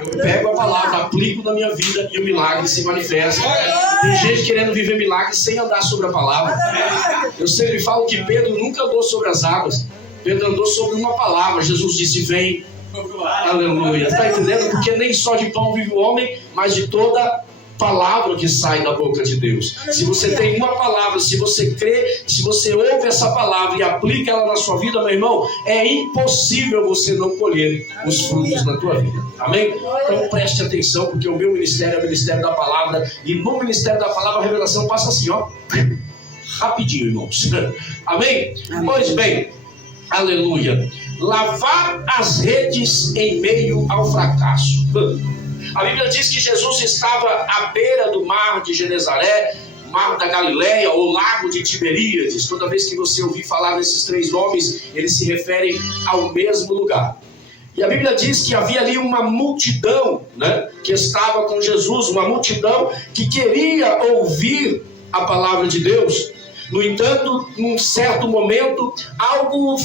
Eu pego a palavra, aplico na minha vida e o milagre se manifesta. Tem gente querendo viver milagre sem andar sobre a palavra. Eu sempre falo que Pedro nunca andou sobre as águas. Pedro andou sobre uma palavra. Jesus disse: vem. Aleluia. Está entendendo? Porque nem só de pão vive o homem, mas de toda palavra que sai da boca de Deus. Se você tem uma palavra, se você crê, se você ouve essa palavra e aplica ela na sua vida, meu irmão, é impossível você não colher os frutos na tua vida. Amém? Então preste atenção, porque o meu ministério é o ministério da palavra, e no ministério da palavra a revelação passa assim, ó, rapidinho, irmãos. Amém? Pois bem, aleluia. Lavar as redes em meio ao fracasso. A Bíblia diz que Jesus estava à beira do mar de Genezaré, mar da Galileia ou lago de Tiberíades. Toda vez que você ouvir falar nesses três nomes, eles se referem ao mesmo lugar. E a Bíblia diz que havia ali uma multidão, né, que estava com Jesus, uma multidão que queria ouvir a palavra de Deus. No entanto, num certo momento, algo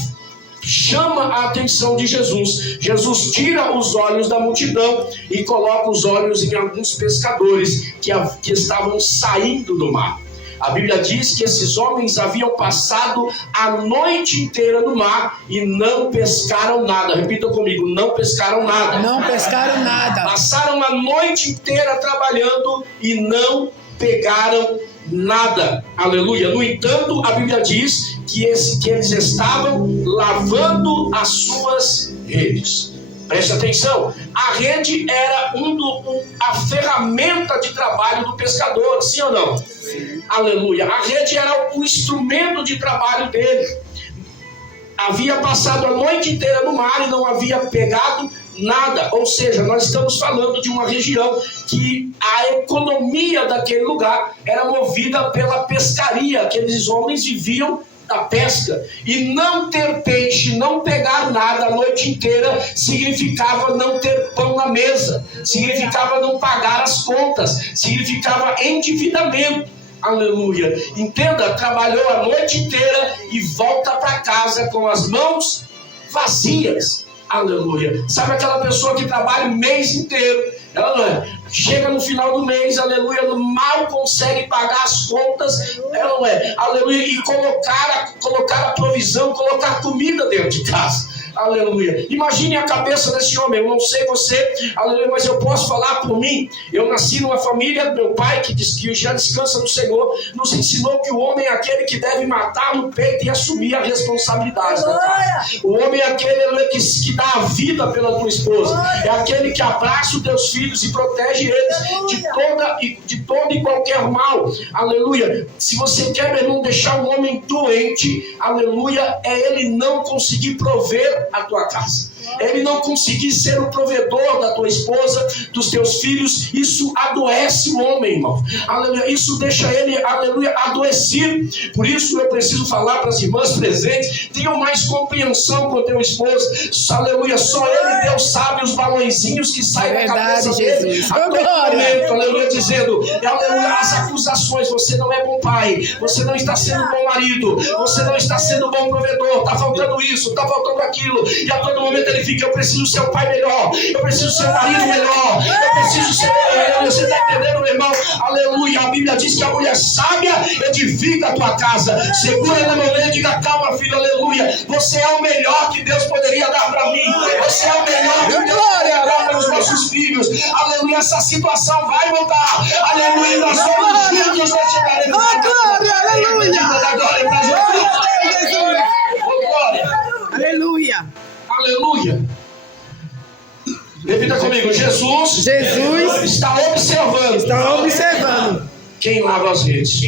chama a atenção de Jesus. Jesus tira os olhos da multidão e coloca os olhos em alguns pescadores que estavam saindo do mar. A Bíblia diz que esses homens haviam passado a noite inteira no mar e não pescaram nada. Repita comigo: não pescaram nada. Não pescaram nada. Passaram a noite inteira trabalhando e não pegaram nada. Aleluia. No entanto, a Bíblia diz que eles estavam lavando as suas redes. Preste atenção. A rede era a ferramenta de trabalho do pescador, sim ou não? Sim. Aleluia. A rede era o instrumento de trabalho dele. Havia passado a noite inteira no mar e não havia pegado nada. Ou seja, nós estamos falando de uma região que a economia daquele lugar era movida pela pescaria. Aqueles homens viviam da pesca. E não ter peixe, não pegar nada a noite inteira significava não ter pão na mesa, significava não pagar as contas, significava endividamento. Aleluia. Entenda, trabalhou a noite inteira e volta para casa com as mãos vazias. Aleluia. Sabe aquela pessoa que trabalha o mês inteiro, ela chega no final do mês, aleluia, mal consegue pagar as contas, aleluia, e colocar a provisão, colocar comida dentro de casa. Aleluia. Imagine a cabeça desse homem. Eu não sei você, aleluia, mas eu posso falar por mim. Eu nasci numa família, meu pai, que já descansa no Senhor, nos ensinou que o homem é aquele que deve matar no peito e assumir a responsabilidade da casa. O homem é aquele que dá a vida pela tua esposa. É aquele que abraça os teus filhos e protege eles de todo e qualquer mal. Aleluia. Se você quer, meu irmão, deixar um homem doente, aleluia, é ele não conseguir prover a tua casa. Ele não conseguir ser o provedor da tua esposa, dos teus filhos. Isso adoece o homem, irmão. Aleluia. Isso deixa ele, aleluia, adoecido. Por isso eu preciso falar para as irmãs presentes: tenham mais compreensão com o teu esposo. Aleluia. Só ele, Deus, sabe os balãozinhos que saem da cabeça dele a todo momento, aleluia, dizendo, aleluia, as acusações: você não é bom pai, você não está sendo bom marido, você não está sendo bom provedor, está faltando isso, está faltando aquilo. E a todo momento ele fica: eu preciso ser um pai melhor, eu preciso ser um marido melhor, eu preciso ser... Você está entendendo, meu irmão? Aleluia. A Bíblia diz que a mulher sábia edifica a tua casa. Segura na mão e diga: calma, filho, aleluia, você é o melhor que Deus poderia dar para mim, você é o melhor que Deus poderia dar para os nossos filhos. Aleluia. Essa situação vai mudar. Aleluia. Nós somos juntos, nós chegaremos. Aleluia. Glória para Jesus. Glória. Aleluia. Aleluia. Repita comigo: Jesus está observando quem lava as redes.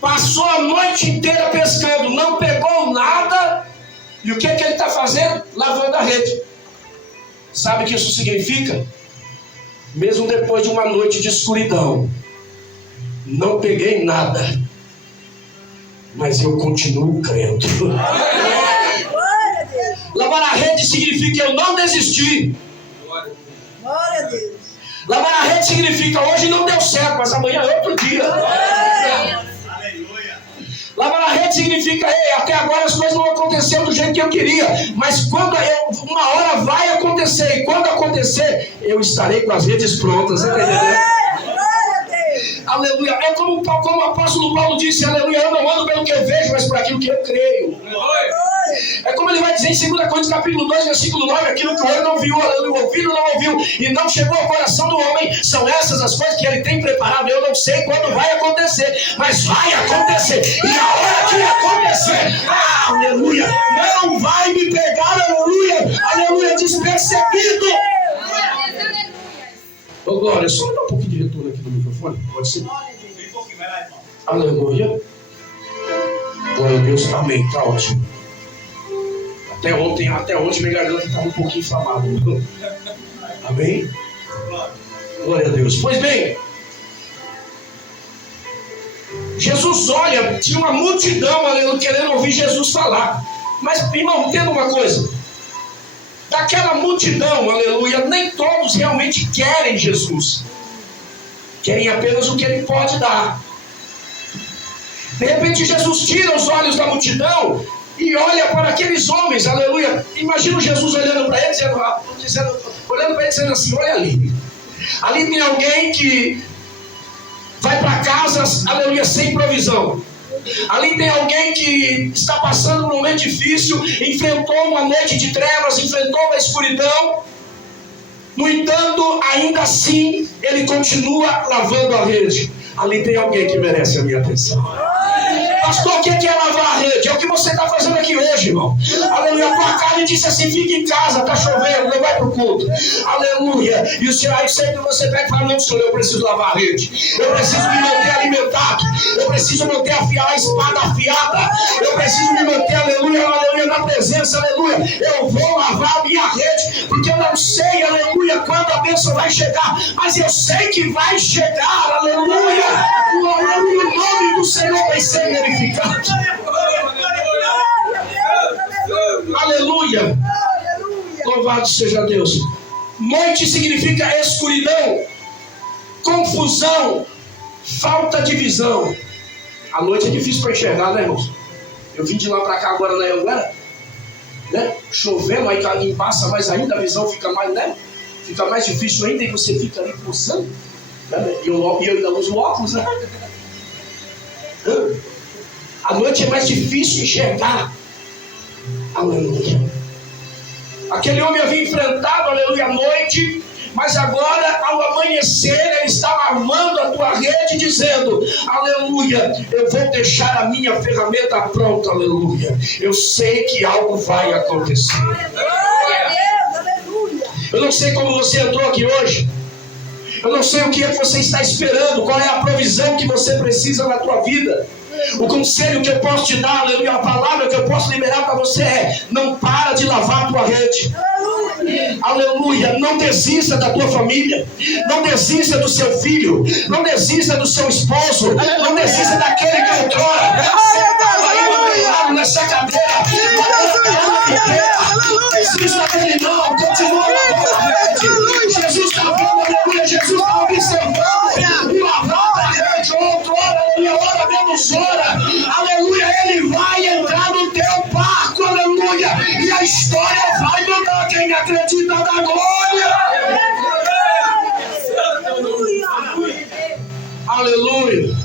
Passou a noite inteira pescando, não pegou nada. E o que ele está fazendo? Lavando a rede. Sabe o que isso significa? Mesmo depois de uma noite de escuridão, não peguei nada, mas eu continuo crendo. Lavar a rede significa eu não desisti. Glória a Deus. Lavar a rede significa hoje não deu certo, mas amanhã é outro dia. Lavar a rede significa: até agora as coisas não aconteceram do jeito que eu queria, mas quando uma hora vai acontecer. acontecer. E quando acontecer, eu estarei com as redes prontas. Você está entendendo? Aleluia. É como o apóstolo Paulo disse, aleluia, eu não ando pelo que eu vejo, mas por aquilo que eu creio. É como ele vai dizer em 2 Coríntios capítulo 2, versículo 9, aquilo que o olho não viu, aleluia, o ouvido não ouviu, e não chegou ao coração do homem, são essas as coisas que ele tem preparado. Eu não sei quando vai acontecer, mas vai acontecer. E a hora que acontecer, aleluia, não vai me pegar, aleluia, despercebido. Ô Glória, só dá um pouquinho de retorno aqui no microfone, pode ser? Aleluia. Glória a Deus, amém, tá ótimo. Até ontem minha garganta estava um pouquinho inflamada. Amém? Glória a Deus. Pois bem, Jesus olha, tinha uma multidão, aleluia, querendo ouvir Jesus falar. Mas, irmão, entenda uma coisa. Daquela multidão, aleluia, nem todos realmente querem Jesus. Querem apenas o que ele pode dar. De repente Jesus tira os olhos da multidão e olha para aqueles homens, aleluia. Imagina Jesus olhando para eles, olhando para eles dizendo assim, olha ali. Ali tem alguém que vai para casa, aleluia, sem provisão. Ali tem alguém que está passando por um momento difícil, enfrentou uma noite de trevas, enfrentou uma escuridão. No entanto, ainda assim, ele continua lavando a rede. Ali tem alguém que merece a minha atenção. Pastor, o que é lavar a rede? É o que você está fazendo aqui hoje, irmão. Aleluia. A tua carne disse assim, fica em casa, está chovendo, não vai para o culto. Aleluia. E o Senhor aí sempre você pega e fala, não, Senhor, eu preciso lavar a rede. Eu preciso me manter alimentado. Eu preciso manter a espada afiada. Eu preciso me manter, aleluia, na presença, aleluia. Eu vou lavar a minha rede, porque eu não sei, aleluia, quando a bênção vai chegar. Mas eu sei que vai chegar, aleluia. O nome do Senhor vai ser glorificado. Aleluia. Louvado seja Deus. Noite significa escuridão, confusão, falta de visão. A noite é difícil para enxergar, né, irmãos? Eu vim de lá para cá agora na Anguera, né? Chovendo, aí passa, mas ainda a visão fica mais, né? Fica mais difícil ainda e você fica ali pulsando, né? E eu ainda uso óculos, né? A noite é mais difícil enxergar. Aleluia. Aquele homem havia enfrentado, aleluia, a noite, mas agora, ao amanhecer, ele está lavando a tua rede, dizendo, aleluia, eu vou deixar a minha ferramenta pronta, aleluia. Eu sei que algo vai acontecer. Eu não sei como você entrou aqui hoje. Eu não sei o que é que você está esperando, qual é a provisão que você precisa na tua vida. O conselho que eu posso te dar, aleluia, a palavra que eu posso liberar para você é: não para de lavar a tua rede. Aleluia, não desista da tua família, não desista do seu filho, não desista do seu esposo, não desista daquele que outrora sentava aí no teu lado nessa cadeira. Desista dele não, continua lavando a rede. Jesus está vendo, aleluia, Jesus está observando o lavar da rede, outrora, aleluia, ora menos ora, aleluia, ele vai entrar no teu barco, aleluia, e a história vai mudar. Quem acredita na glória? Aleluia.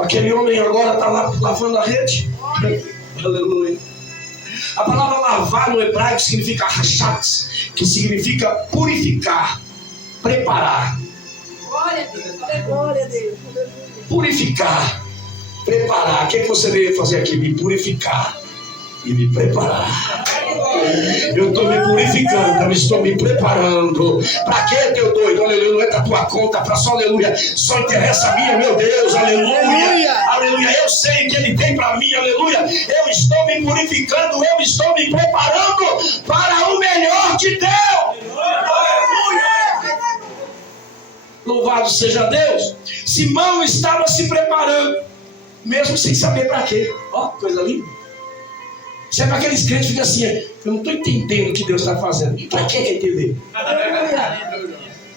Aquele homem agora está lá lavando a rede. Aleluia. A palavra lavar no hebraico significa rachatz, que significa purificar, preparar. Glória a Deus. Glória a Deus. Purificar, preparar. O que é que você veio fazer aqui? Me purificar e me preparar. Eu estou me purificando, eu estou me preparando. Para quê, teu doido? Aleluia, não é da tua conta, para só, aleluia, só interessa a minha, meu Deus, aleluia, aleluia, eu sei o que ele tem para mim, aleluia, eu estou me purificando, eu estou me preparando para o melhor de Deus. Louvado seja Deus. Simão estava se preparando, mesmo sem saber para quê. Ó, coisa linda. Sabe aqueles crentes que ficam assim, eu não estou entendendo o que Deus está fazendo. E para que quer entender?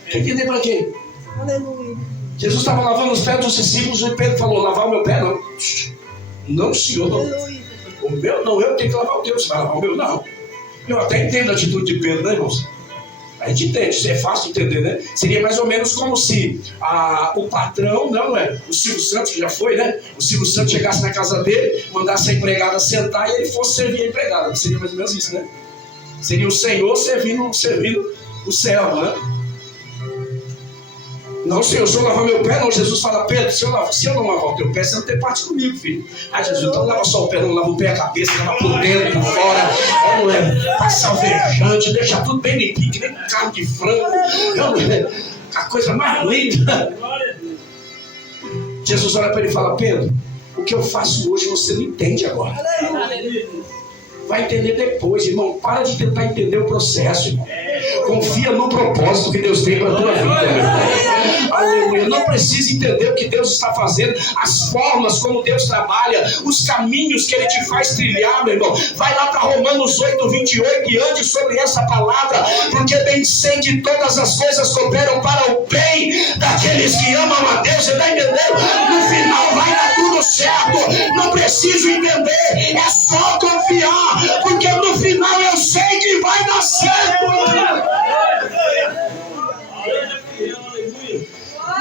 Quer entender para quê? Aleluia. Jesus estava lavando os pés dos discípulos e Pedro falou, lavar o meu pé? Não. Não, Senhor. Aleluia. O meu não, eu tenho que lavar o teu. Você vai lavar o meu? Não. Eu até entendo a atitude de Pedro, né, irmãos? A gente entende, isso é fácil de entender, né? Seria mais ou menos como se o patrão, não é? O Silvio Santos, que já foi, né? O Silvio Santos chegasse na casa dele, mandasse a empregada sentar e ele fosse servir a empregada. Seria mais ou menos isso, né? Seria o Senhor servindo o servo, né? Não, Senhor, se eu lavar meu pé, não. Jesus fala, Pedro, se eu não lavar o teu pé, você não tem parte comigo, filho. Ah, Jesus, então lava só o pé, não lava o pé, a cabeça, lava por dentro, por fora. Não é passar alvejante, deixa tudo bem limpinho, que nem carne de frango. Não é a coisa mais linda. Jesus olha para ele e fala, Pedro, o que eu faço hoje você não entende agora. Vai entender depois, irmão. Para de tentar entender o processo, irmão. Confia no propósito que Deus tem para a tua vida, meu irmão. Aleluia. Não precisa entender o que Deus está fazendo, as formas como Deus trabalha, os caminhos que Ele te faz trilhar, meu irmão. Vai lá para Romanos 8:28 e ande sobre essa palavra, porque bem sei que todas as coisas cooperam para o bem daqueles que amam a Deus. Você está entendendo? No final vai dar tudo certo. Não preciso entender, é só confiar, porque no final eu sei que vai dar certo.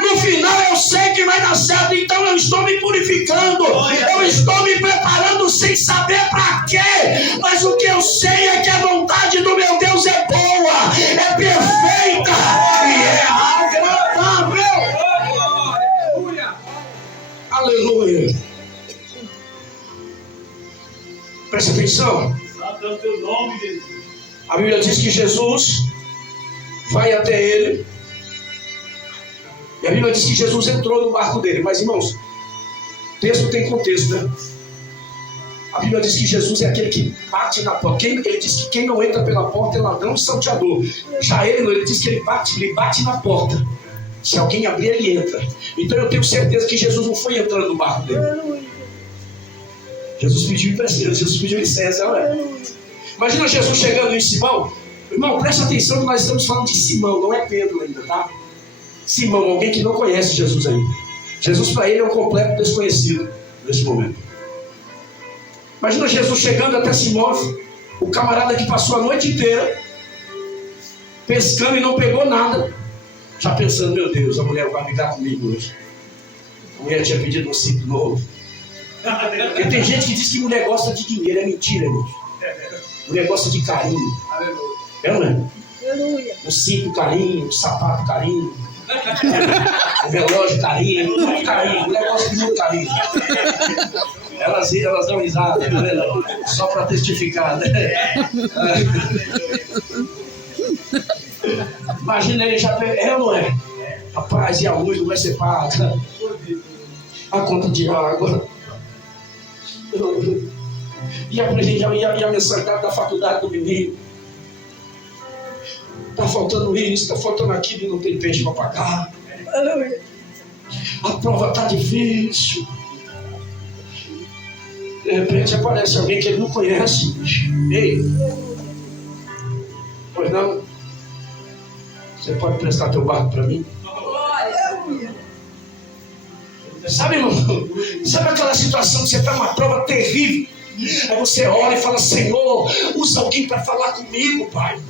No final eu sei que vai dar certo, então eu estou me purificando, eu estou me preparando sem saber para quê, mas o que eu sei é que a vontade do meu Deus é boa, é perfeita e é agradável. Aleluia. Presta atenção. A Bíblia diz que Jesus vai até ele. E a Bíblia diz que Jesus entrou no barco dele. Mas, irmãos, texto tem contexto, né? A Bíblia diz que Jesus é aquele que bate na porta. Ele diz que quem não entra pela porta é ladrão e salteador. Já ele diz que ele bate na porta. Se alguém abrir, ele entra. Então eu tenho certeza que Jesus não foi entrando no barco dele. Jesus pediu emprestado, Jesus pediu licença. Olha. Imagina Jesus chegando em Simão. Irmão, presta atenção que nós estamos falando de Simão, não é Pedro ainda, tá? Simão, alguém que não conhece Jesus ainda. Jesus para ele é um completo desconhecido nesse momento. Imagina Jesus chegando até Simão, o camarada que passou a noite inteira pescando e não pegou nada, já pensando, meu Deus, a mulher vai brigar comigo hoje. A mulher tinha pedido um cinto novo. Porque tem gente que diz que mulher gosta de dinheiro, é mentira, irmão. Mulher gosta de carinho. É, não é? Um cinto carinho, um sapato carinho, um relógio carinho, muito carinho. Mulher gosta de muito carinho. Elas dão risada, né? Só para testificar, né? Imagina ele já... É ou não é? Rapaz, e a luz não vai ser paga? A conta de água. E a mensalidade da faculdade do menino. Está faltando isso, está faltando aquilo e não tem peixe para pagar. A prova está difícil. De repente aparece alguém que ele não conhece. Ei, pois não? Você pode prestar teu barco para mim? Sabe, irmão? Sabe aquela situação que você está numa prova terrível? Aí você ora e fala, Senhor, usa alguém para falar comigo, Pai.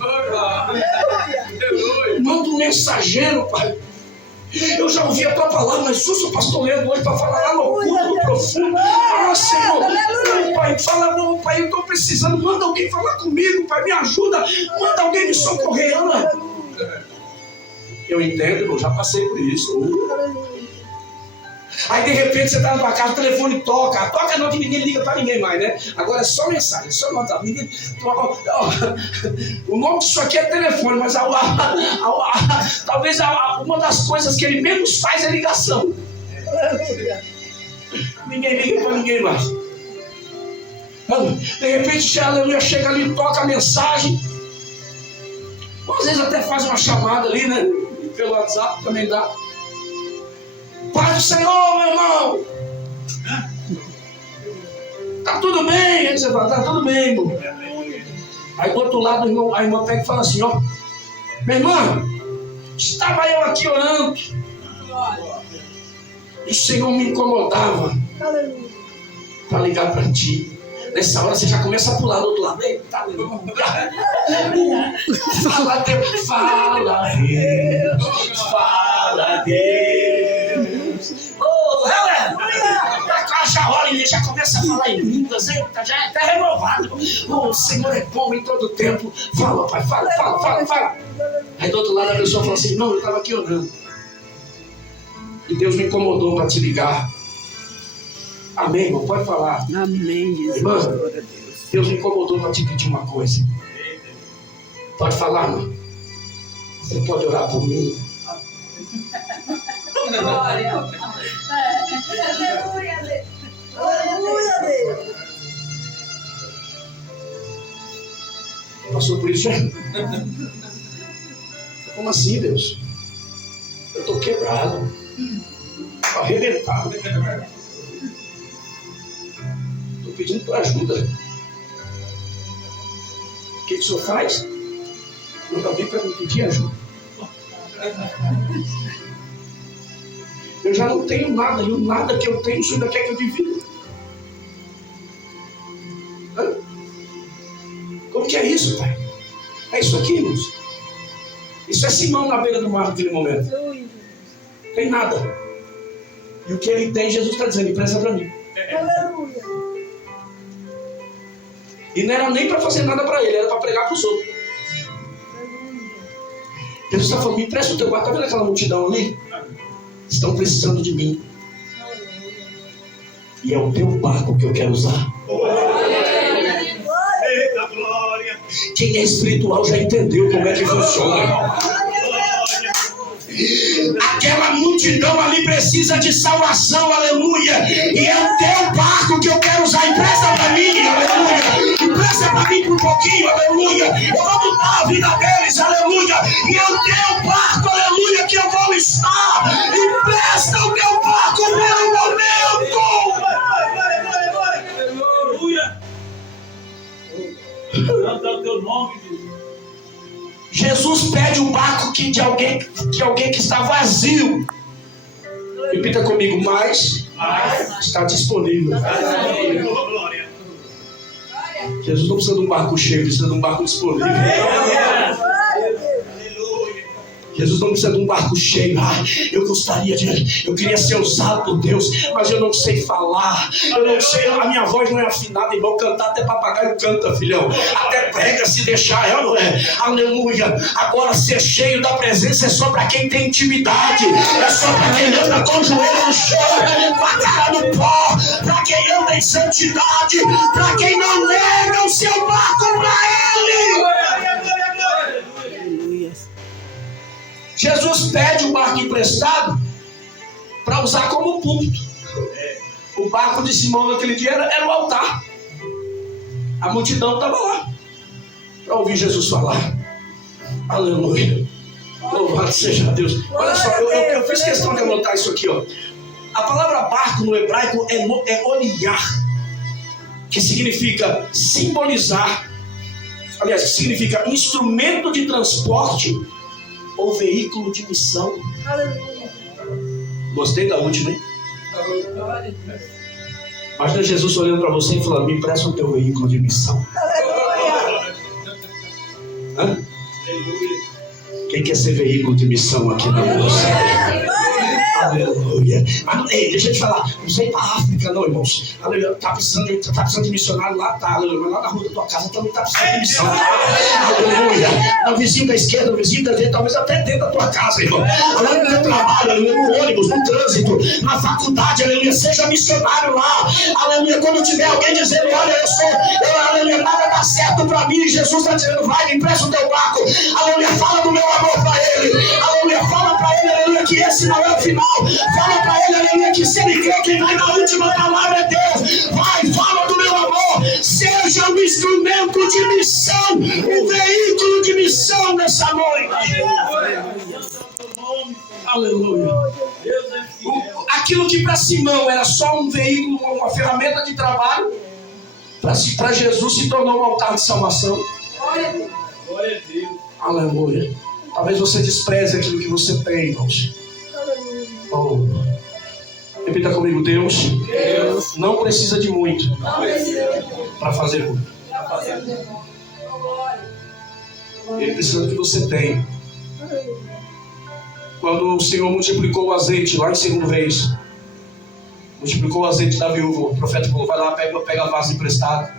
Manda um mensageiro, Pai. Eu já ouvi a tua palavra, mas usa o pastor Leandro hoje para falar a loucura do profundo. Ah, Senhor, não, Pai, fala, não, Pai, eu estou precisando. Manda alguém falar comigo, Pai, me ajuda. Manda alguém me socorrer, Ana. Eu entendo, eu já passei por isso. Aí de repente você está na tua casa, o telefone toca. Toca não que ninguém liga para ninguém mais, né? Agora é só mensagem, só WhatsApp. Ninguém... O nome disso aqui é telefone, mas talvez uma das coisas que ele menos faz é ligação. Ninguém liga para ninguém mais. De repente, aleluia, chega ali, toca a mensagem. Às vezes até faz uma chamada ali, né? Pelo WhatsApp também dá. Pai do Senhor, meu irmão. Tá tudo bem? Aí você fala, tá tudo bem, irmão. Aí do outro lado, irmão, a irmã pega e fala assim, ó. Minha irmã, estava eu aqui orando. E o Senhor me incomodava para ligar para ti. Nessa hora você já começa a pular do outro lado. Eita, aleluia. Fala Deus, fala Deus, fala Deus. Oh, já olha e já começa a falar em línguas, eita, já é até renovado. Oh, o Senhor é bom em todo tempo. Fala, pai, fala. Aí do outro lado a pessoa fala assim, não, eu estava aqui orando. E Deus me incomodou para te ligar. Amém, irmão? Pode falar. Amém, Jesus. Irmã, Deus me incomodou para te pedir uma coisa. Pode falar, irmão? Você pode orar por mim? Glória. Aleluia, Deus. Passou por isso, é? Como assim, Deus? Eu estou quebrado. Estou arrebentado. Estou pedindo por ajuda. O que o senhor faz? Manda alguém para me pedir ajuda. Eu já não tenho nada, e o nada que eu tenho, o senhor ainda quer que eu divida. Como que é isso, pai? É isso aqui, irmãos. Isso é Simão na beira do mar naquele momento. Não tem nada. E o que ele tem, Jesus está dizendo, empresta para mim. Aleluia. E não era nem para fazer nada para ele, era para pregar para os outros. Jesus está falando, me empresta o teu barco. Está vendo aquela multidão ali? Estão precisando de mim. E é o teu barco que eu quero usar. Eita glória! Quem é espiritual já entendeu como é que funciona, irmão. Aquela multidão ali precisa de salvação, aleluia. E é o teu barco que eu quero usar. Empresta para mim, aleluia. Empresta para mim por um pouquinho, aleluia. Eu vou mudar a vida deles, aleluia. E é o teu barco, aleluia, que eu vou estar. Empresta o teu barco pelo momento. Aleluia! Santo é o teu nome, Jesus. Jesus pede um barco de alguém que está vazio. Repita comigo, mas está disponível. Glória! Jesus não precisa de um barco cheio, precisa de um barco disponível. Jesus não precisa de um barco cheio. Eu queria ser usado por Deus, mas eu não sei falar. Eu não sei, a minha voz não é afinada, irmão. Cantar até papagaio canta, filhão. Até prega se deixar, é ou não é? Aleluia. Agora ser cheio da presença é só para quem tem intimidade. É só para quem anda com o joelho no chão, com a cara no pó. Para quem anda em santidade. Para quem não nega o seu barco para Ele. Jesus pede o barco emprestado para usar como púlpito. O barco de Simão naquele dia era o altar. A multidão estava lá para ouvir Jesus falar. Aleluia. Louvado seja Deus. Olha só, eu fiz questão de anotar isso aqui, ó. A palavra barco no hebraico é oniar, que significa simbolizar, aliás, que significa instrumento de transporte ou veículo de missão. Aleluia. Gostei da última, hein? Imagina Jesus olhando para você e falando, me empresta o teu veículo de missão. Aleluia. Hã? Quem quer ser veículo de missão aqui na nossa? Aleluia. Mas, ei, deixa eu te falar, não sei para a África não, irmãos. Aleluia. Tá precisando de missionário lá, tá. Aleluia. Mas lá na rua da tua casa também tá precisando de missão. Aleluia. No vizinho da esquerda, no vizinho da direita, talvez até dentro da tua casa, irmão. Aleluia. No teu trabalho, aleluia, no ônibus, no trânsito, na faculdade, aleluia. Seja missionário lá. Aleluia. Quando tiver alguém dizendo, olha, aleluia, nada dá certo para mim, Jesus está dizendo, vai, me empresta o teu barco. Aleluia. Fala do meu amor para ele. Aleluia. Fala para ele, aleluia, que esse não é o final. Fala para ele, aleluia, que se ele crê, quem vai na última palavra é Deus. Vai, fala do meu amor. Seja um instrumento de missão, um veículo de missão nessa noite. Aleluia. Aquilo que para Simão era só um veículo, uma ferramenta de trabalho, para Jesus se tornou um altar de salvação. Glória a Deus. Aleluia. Talvez você despreze aquilo que você tem, irmãos. Oh. Repita comigo, Deus não precisa de muito para fazer muito. Ele precisa que você tenha. Quando o Senhor multiplicou o azeite lá em 2 Reis, multiplicou o azeite da viúva, o profeta falou: vai lá, pega a vaso emprestada,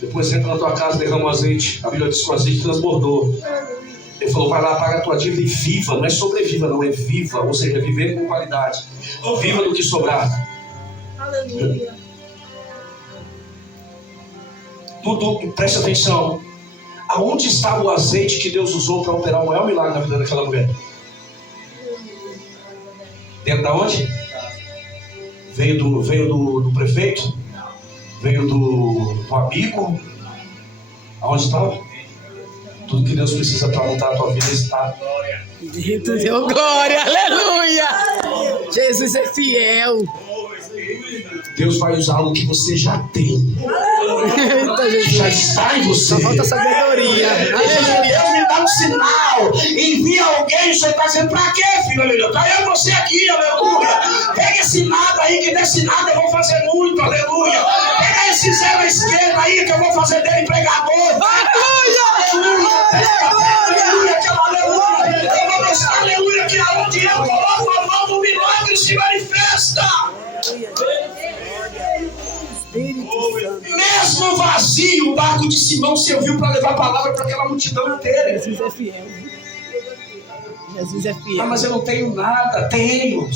depois entra na tua casa, derrama o azeite. A Bíblia diz que o azeite transbordou. Ele falou: vai lá, paga a tua dívida e viva. Não é sobreviva, não, é viva. Ou seja, viver com qualidade. Viva do que sobrar. Aleluia. Tudo, preste atenção. Aonde estava o azeite que Deus usou para operar o maior milagre na vida daquela mulher? Dentro da onde? Veio do prefeito? Veio do amigo? Aonde estava? Tudo que Deus precisa para montar a tua vida está. Dito deu glória, aleluia. Jesus é fiel. Deus vai usar o que você já tem. Eita, Jesus. Já está em você. Só falta sabedoria. Aleluia. Deus me dá um sinal. Envia alguém. Você está dizendo: pra quê, filho? Aleluia. Está eu e você aqui, aleluia. Pega esse nada aí, que desse nada eu vou fazer muito, aleluia. Pega esse zero à esquerda aí, que eu vou fazer dele pregador. Aleluia. Aleluia, que aleluia. Eu vou mostrar, aleluia, que aonde eu coloco a mão, o milagre se manifesta. Mesmo vazio, o barco de Simão serviu para levar a palavra para aquela multidão inteira. Jesus é fiel. Jesus é Ah, fiel. mas eu não tenho nada. Tenho.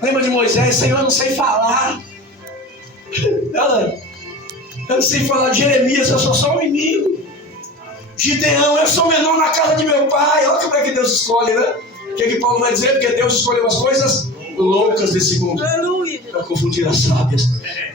Lembra de Moisés? Senhor, eu não sei falar. Eu não sei falar de Jeremias, eu sou só um menino. Gideão, eu sou menor na casa de meu pai. Olha como é que Deus escolhe, né? O que Paulo vai dizer? Porque Deus escolheu as coisas loucas desse mundo para confundir as sábias.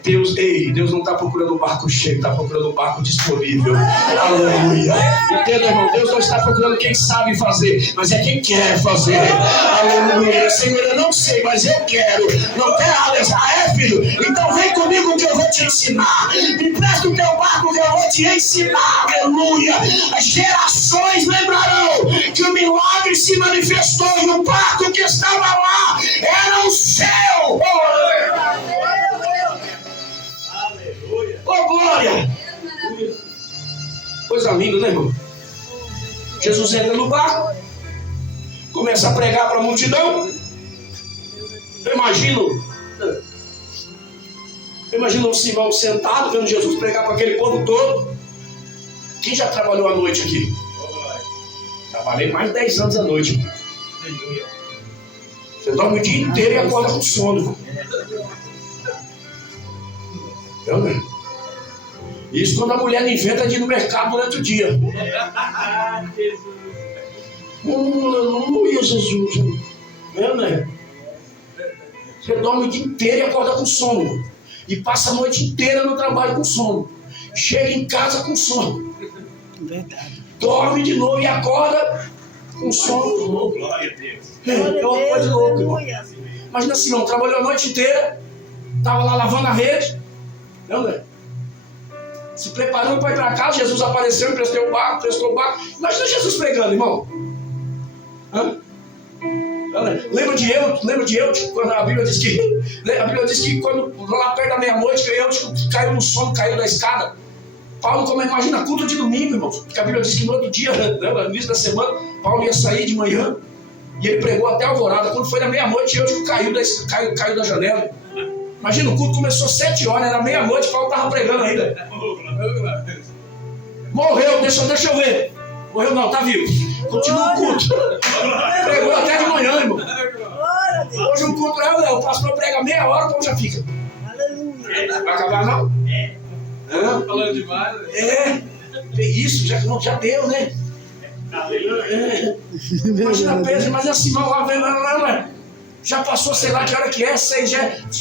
Deus não está procurando um barco cheio, está procurando um barco disponível. Aleluia. Entenda, irmão, Deus não está procurando quem sabe fazer, mas é quem quer fazer. Aleluia. Senhor, eu não sei, mas eu quero. Não quer, Alex? É, filho? Então vem comigo que eu vou te ensinar. Me presta o teu barco que eu vou te ensinar. Aleluia. As gerações lembrarão que o milagre se manifestou e o barco que estava lá era o céu. Oh, glória! Coisa linda, né, irmão? Jesus entra no barco, começa a pregar para a multidão. Eu imagino o Simão sentado, vendo Jesus pregar para aquele povo todo. Quem já trabalhou à noite aqui? Trabalhei mais de 10 anos à noite. Você dorme o dia inteiro e acorda com sono. Isso quando a mulher não inventa de ir no mercado durante o dia. Aleluia, Jesus. Né? Você dorme o dia inteiro e acorda com sono. E passa a noite inteira no trabalho com sono. Chega em casa com sono. Verdade. Dorme de novo e acorda com sono. Glória a Deus. É uma coisa de louco, irmão. Imagina assim, não, trabalhou a noite inteira, estava lá lavando a rede, né? Se preparando para ir para casa. Jesus apareceu, prestou o barco. Imagina Jesus pregando, irmão. Lembra de Eutico, quando a Bíblia diz que quando lá perto da meia-noite, Eutico caiu no sono, caiu da escada. Paulo, como imagina, culto de domingo, irmão, porque a Bíblia diz que no outro dia, no início da semana, Paulo ia sair de manhã e ele pregou até a alvorada. Quando foi na meia-noite, Eutico caiu da janela. Imagina, o culto começou às 7 horas, era meia-noite, Paulo estava pregando ainda. Morreu, deixa eu ver. Morreu não, tá vivo. Continua o culto. Pregou até de manhã, irmão. Hoje o culto é o pastor prega meia hora, então já fica. Vai acabar não? Falando demais. Isso, já deu, né? Imagina Pedro, mas assim, não, já passou, sei lá que hora que é, 6,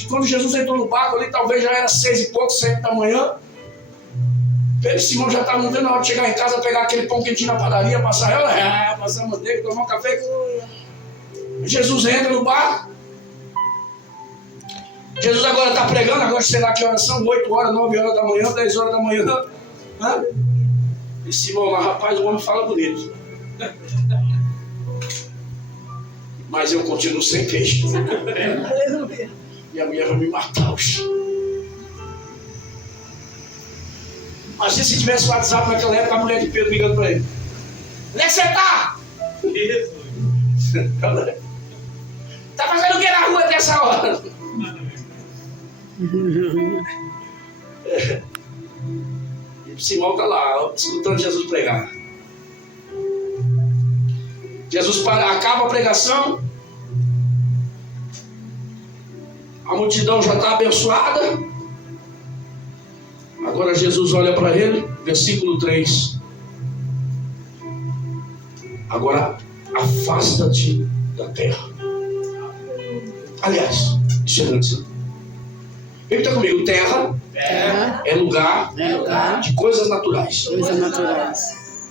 quando Jesus entrou no barco ali, talvez já era 6 e pouco, 7 da manhã. Pedro e Simão já estavam vendo na hora de chegar em casa, pegar aquele pão quentinho na padaria, passar a manteiga, tomar um café. Jesus entra no barco. Jesus agora está pregando, agora sei lá que horas são, 8 horas, 9 horas da manhã, 10 horas da manhã. E Simão lá, rapaz, o homem fala bonito. Mas eu continuo sem peixe. Minha mulher vai me matar hoje. Imagina se tivesse WhatsApp naquela época, a mulher de Pedro ligando para ele. Onde é que você está? Tá fazendo o que na rua até essa hora? E Simão está lá, escutando Jesus pregar. Jesus acaba a pregação. A multidão já está abençoada. Agora Jesus olha para ele, versículo 3. Agora afasta-te da terra. Aliás, isso é antes. Repita comigo: terra é lugar de coisas naturais. Coisas naturais.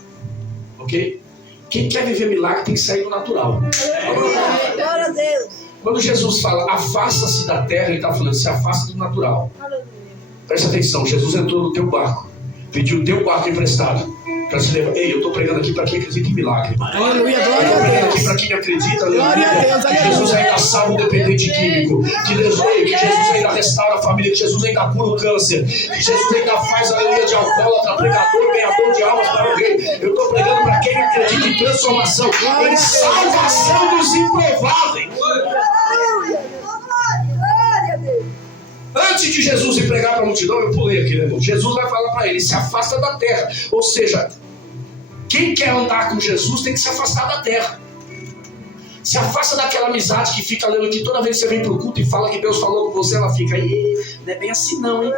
Ok? Quem quer viver milagre tem que sair do natural. Glória a Deus. Quando Jesus fala afasta-se da terra, ele está falando se afasta do natural. Aleluia. Presta atenção, Jesus entrou no teu barco, pediu o teu barco emprestado para se levar. Ei, eu estou pregando aqui para quem acredita em milagre. Aleluia, Eu glória estou a pregando aqui Deus. para quem acredita, Glória a Deus, aleluia, que aleluia. Jesus ainda salva o dependente químico, que Jesus ainda restaura a família, que Jesus ainda cura o câncer, que Jesus ainda faz a aleluia de alcoólatra, pregador, ganhador de almas para o rei. Eu estou pregando para quem acredita em transformação, em salvação dos improváveis. Aleluia. Glória a Deus. Antes de Jesus ir pregar para a multidão, eu pulei aqui, né, irmão? Jesus vai falar para ele: se afasta da terra. Ou seja, quem quer andar com Jesus tem que se afastar da terra. Se afasta daquela amizade que fica lendo que toda vez que você vem para o culto e fala que Deus falou com você, ela fica: ih, não é bem assim não, hein?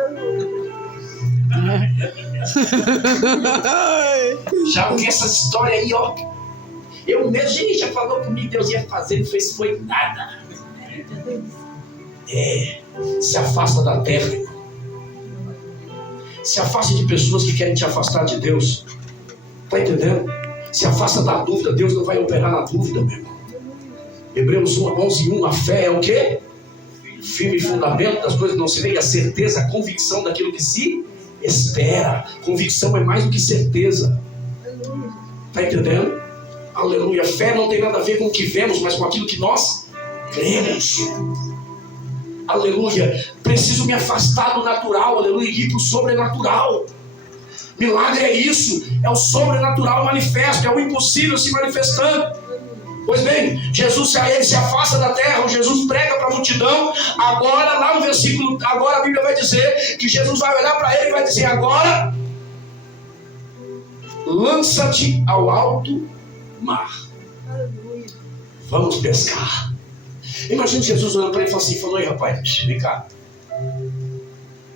Já ouvi essa história aí, ó. Eu mesmo, gente, já falou comigo, Deus ia fazer, não fez foi nada. Se afasta da terra. Se afasta de pessoas que querem te afastar de Deus. Está entendendo? Se afasta da dúvida. Deus não vai operar na dúvida, meu irmão. Hebreus 11:1. A fé é o quê? Firme fundamento das coisas que não se veem, a certeza, a convicção daquilo que se espera. Convicção é mais do que certeza. Está entendendo? Aleluia. Fé não tem nada a ver com o que vemos, mas com aquilo que nós cremos. Aleluia. Preciso me afastar do natural, aleluia, e ir para o sobrenatural. Milagre é isso, é o sobrenatural manifesto, é o impossível se manifestando. Pois bem, Jesus ele se afasta da terra, Jesus prega para a multidão. Agora, lá no versículo, agora a Bíblia vai dizer que Jesus vai olhar para ele e vai dizer: agora, lança-te ao alto mar. Vamos pescar. Imagina Jesus olhando para ele e falou: ei, rapaz, vem cá.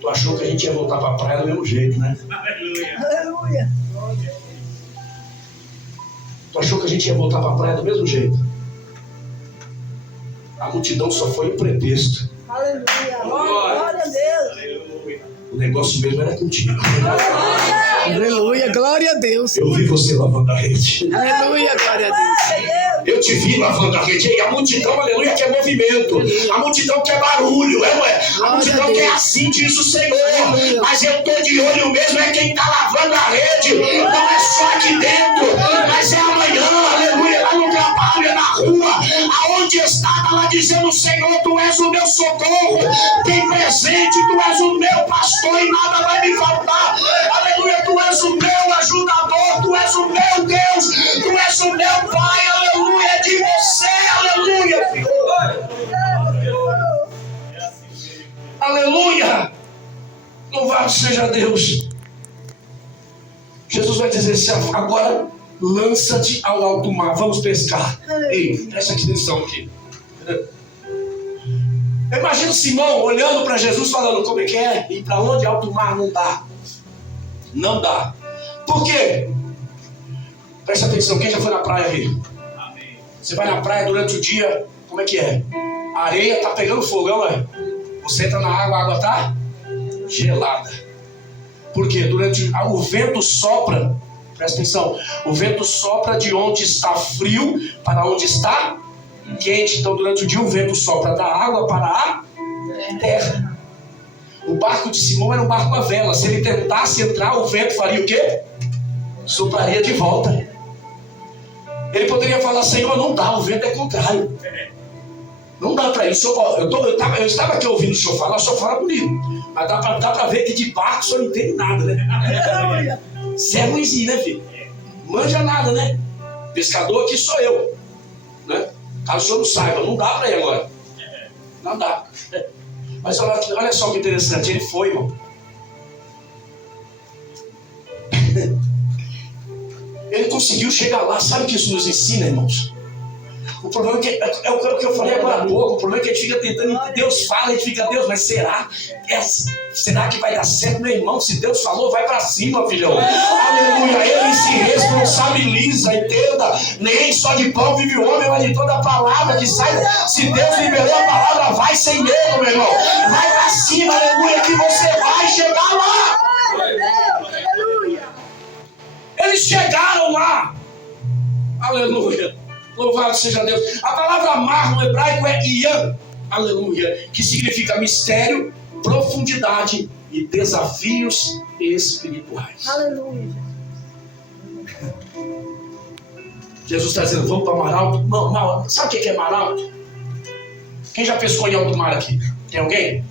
Tu achou que a gente ia voltar para a praia do mesmo jeito, né? Aleluia. Aleluia. Tu achou que a gente ia voltar para a praia do mesmo jeito? A multidão só foi um pretexto. Aleluia. Glória a Deus. Aleluia. O negócio mesmo era contigo. Aleluia, glória a Deus. Eu vi você lavando a rede. Aleluia, glória a Deus. Eu te vi lavando a rede. E a multidão, aleluia, quer movimento. A multidão quer barulho, não é? A multidão quer assim, diz o Senhor. Mas eu estou de olho mesmo, é quem está lavando a rede. Não é só aqui dentro, mas é amanhã, aleluia, lá no trabalho, é na rua. Aonde está, está lá dizendo: Senhor, tu és o meu socorro. Tem presente, tu és o meu pastor e nada vai me faltar. Aleluia, tu és o meu ajudador, tu és o meu Deus, tu és o meu Pai, aleluia, é de você, aleluia, filho. Aleluia, louvado seja Deus. Jesus vai dizer: agora lança-te ao alto mar, vamos pescar. Ei, presta atenção aqui. Eu imagino Simão olhando para Jesus falando: como é que é? E para onde? Alto mar não dá. Não dá. Por quê? Presta atenção, quem já foi na praia aí? Amém. Você vai na praia durante o dia, como é que é? A areia tá pegando fogo, não é? Você entra na água, a água tá gelada. Por quê? O vento sopra, presta atenção, o vento sopra de onde está frio para onde está quente. Então durante o dia o vento sopra da água para a terra. O barco de Simão era um barco a vela. Se ele tentasse entrar, o vento faria o quê? Sopraria de volta. Ele poderia falar: Senhor, não dá, o vento é contrário. Não dá para isso. Eu estava aqui ouvindo o senhor fala comigo. Mas dá para ver que de barco o senhor não entende nada, né? Você é ruimzinho, né, filho? Manja nada, né? Pescador aqui sou eu. Né? Caso o senhor não saiba, não dá para ir agora. Não dá. Mas olha só que interessante, ele foi, irmão. Ele conseguiu chegar lá. Sabe o que isso nos ensina, irmãos? O problema é que, é o que eu falei agora há pouco, o problema é que a gente fica tentando, Deus fala, a gente fica, Deus, mas será? Será que vai dar certo, meu irmão? Se Deus falou, vai para cima, filhão. Aleluia, ele se responsabiliza, entenda. Nem só de pão vive o homem, mas de toda a palavra que sai. Se Deus liberou a palavra, vai sem medo, meu irmão. Vai para cima, aleluia, que você vai chegar lá. Aleluia. Eles chegaram lá. Aleluia. Louvado seja Deus. A palavra mar no hebraico é Ian, aleluia, que significa mistério, profundidade e desafios espirituais. Aleluia. Jesus está dizendo, vamos para mar alto? Não, sabe o que é mar alto? Quem já pescou em alto mar aqui? Tem alguém?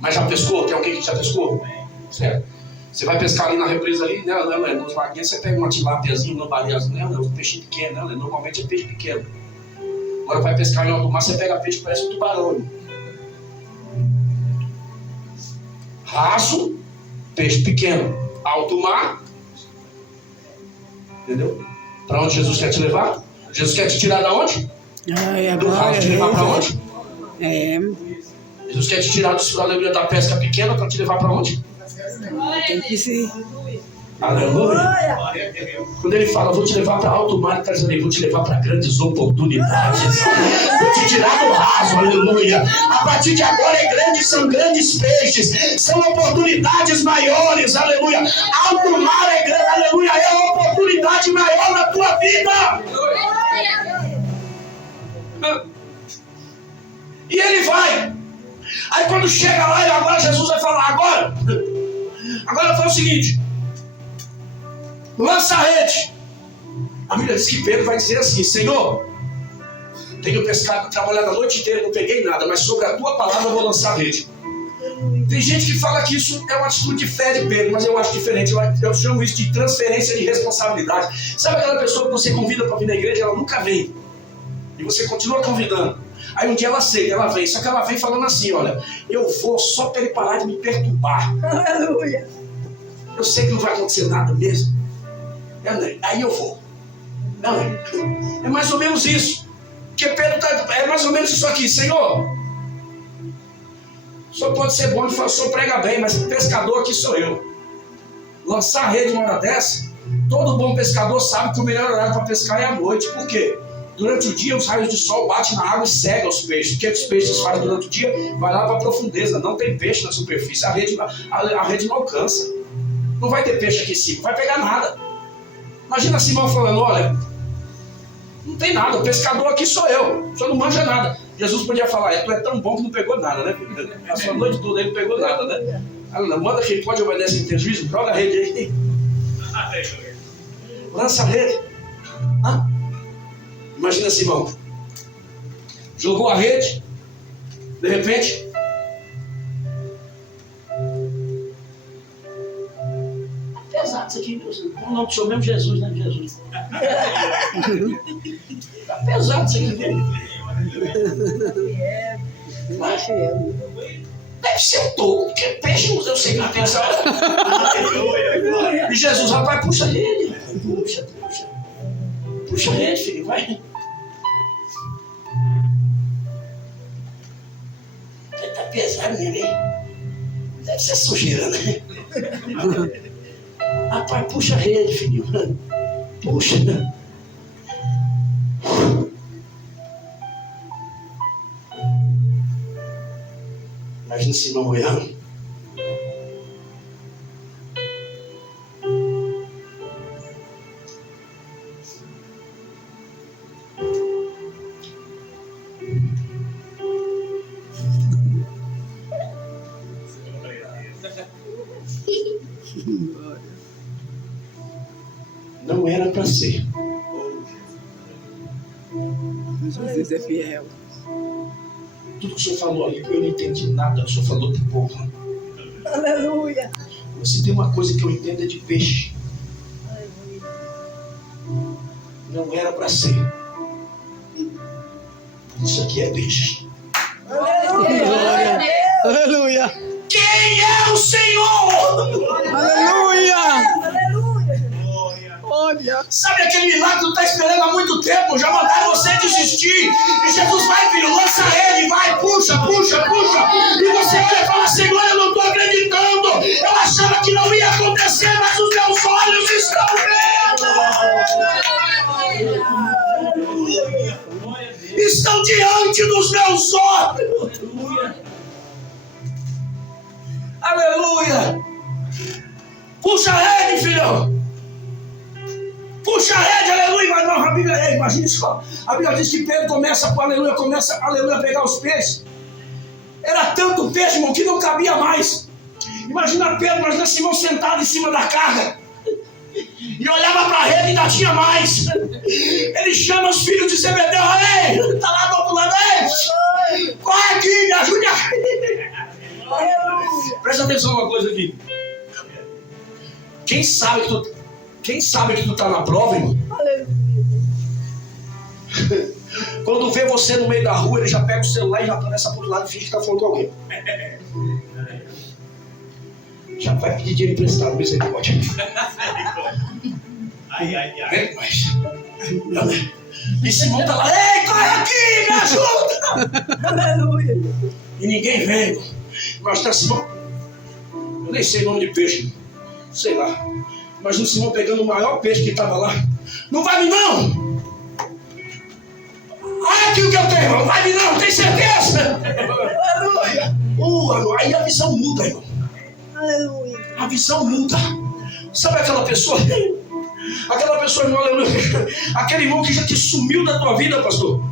Mas já pescou? Tem alguém que já pescou? Certo. Você vai pescar ali na represa ali, não, nos laguinhos você pega uma tilápiazinha, uma baleazinha, não, um peixe pequeno, normalmente é peixe pequeno. Agora vai pescar em alto mar, você pega peixe que parece um tubarão. Raso, peixe pequeno. Alto mar, entendeu? Para onde Jesus quer te levar? Jesus quer te tirar da onde? Do raso, te levar para onde? Jesus quer te tirar da pesca pequena para te levar para onde? Tem que ser. Aleluia. Quando ele fala, vou te levar para alto mar, ele está dizendo, vou te levar para grandes oportunidades. Vou te tirar do raso, aleluia. A partir de agora são grandes peixes, são oportunidades maiores, aleluia. Alto mar é grande, aleluia, é uma oportunidade maior na tua vida. E ele vai. Aí quando chega lá, agora Jesus vai falar, agora foi o seguinte, lança a rede. A Bíblia diz que Pedro vai dizer assim, Senhor, tenho pescado, trabalhado a noite inteira, não peguei nada, mas sobre a tua palavra eu vou lançar a rede. Tem gente que fala que isso é uma atitude de fé de Pedro, mas eu acho diferente. Eu chamo isso de transferência de responsabilidade. Sabe aquela pessoa que você convida para vir na igreja, ela nunca vem, e você continua convidando. Aí um dia ela aceita, ela vem, só que ela vem falando assim, olha, eu vou só para ele parar de me perturbar. Aleluia. Eu sei que não vai acontecer nada mesmo. Aí eu vou. Não, é mais ou menos isso. Porque Pedro é mais ou menos isso aqui, Senhor. O senhor pode ser bom de falar, o senhor prega bem, mas pescador aqui sou eu. Lançar a rede uma hora dessa, todo bom pescador sabe que o melhor horário para pescar é à noite. Por quê? Durante o dia, os raios de sol batem na água e cegam os peixes. O que os peixes fazem durante o dia? Vai lá para a profundeza. Não tem peixe na superfície. A rede não alcança. Não vai ter peixe aqui em cima. Não vai pegar nada. Imagina Simão falando, olha, não tem nada. O pescador aqui sou eu. O senhor não manja nada. Jesus podia falar, tu é tão bom que não pegou nada, né? A sua noite toda ele não pegou nada, né? Manda que ele pode obedecer em ter juízo. Joga a rede aí. Lança a rede. Imagina Simão, jogou a rede, de repente, tá pesado isso aqui, o nome do senhor mesmo Jesus, né? Jesus. Tá pesado isso aqui, deve ser um toco, porque peixe eu sei que não tem essa hora. E Jesus, rapaz, puxa ele, puxa a rede, filho, vai. Tá pesado, né? Deve ser sujeira, né? Rapaz, puxa a rede, filho. Puxa. Imagina Simão olhando. Não era para ser. Jesus é fiel. Tudo que o senhor falou ali, eu não entendi nada. O senhor falou de pouco. Aleluia. Se tem uma coisa que eu entendo é de peixe. Não era para ser. Isso aqui é peixe. Aleluia. Aleluia. Quem é o Senhor? Aleluia. Aleluia. Olha. Sabe aquele milagre que tu está esperando há muito tempo? Já mandaram você desistir. E Jesus vai, filho, lança ele, vai, puxa, puxa, puxa. E você olha e fala, Senhor, eu não estou acreditando. Eu achava que não ia acontecer, mas os meus olhos estão vendo. Estão diante dos meus olhos. Aleluia. Puxa ele, filhão. Puxa a rede, aleluia, mas não, a Bíblia, imagina só, a Bíblia diz que Pedro começa a pegar os peixes. Era tanto peixe, irmão, que não cabia mais. Imagina Pedro, imagina Simão sentado em cima da carga. E olhava para a rede e ainda tinha mais. Ele chama os filhos de Zebedeu, ei, tá lá do outro lado, ei, corre aqui, me ajude aqui. Presta atenção numa coisa aqui. Quem sabe que tu tá na prova, irmão? Quando vê você no meio da rua, ele já pega o celular e já atravessa pro outro lado e finge que tá falando com alguém. Já vai pedir dinheiro emprestado, misericórdia. Ai. Mas... E Simão tá lá, ei, corre aqui, me ajuda! Aleluia. E ninguém vem. Mas tá Simão. Eu nem sei o nome de peixe. Sei lá. Imagina o Simão pegando o maior peixe que estava lá. Não vai vir não! Olha aqui o que eu tenho, irmão. Não vai vir não, tem certeza? Aleluia! Aí a visão muda, irmão. Aleluia. A visão muda. Sabe aquela pessoa? Aquela pessoa, irmão, aleluia. Aquele irmão que já te sumiu da tua vida, pastor.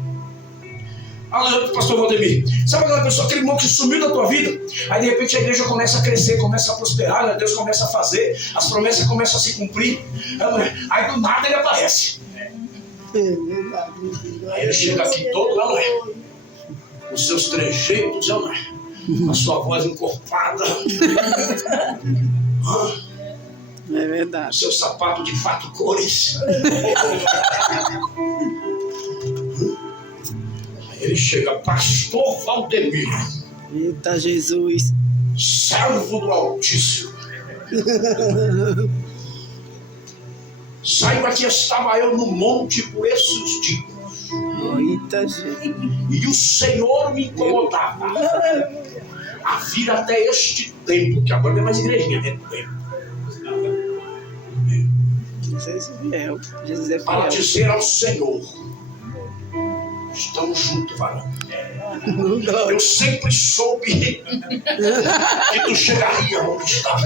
Pastor Valdemir, sabe aquela pessoa, aquele irmão que sumiu da tua vida? Aí de repente a igreja começa a crescer, começa a prosperar, né? Deus começa a fazer, as promessas começam a se cumprir. Aí do nada ele aparece. Aí ele chega aqui todo lá, né? Os seus trejeitos, né? A sua voz encorpada. É verdade. O seu sapato de 4 cores. Ele chega, pastor Valdemir. Eita Jesus. Servo do Altíssimo. Saiba que estava eu no monte por esses dias. Eita Jesus. E o Senhor me incomodava a vir até este templo, que agora não é mais igrejinha, é templo. Jesus é fiel. Jesus é Para fiel. dizer ao Senhor: estamos juntos, varão. Eu sempre soube que tu chegaria onde estava.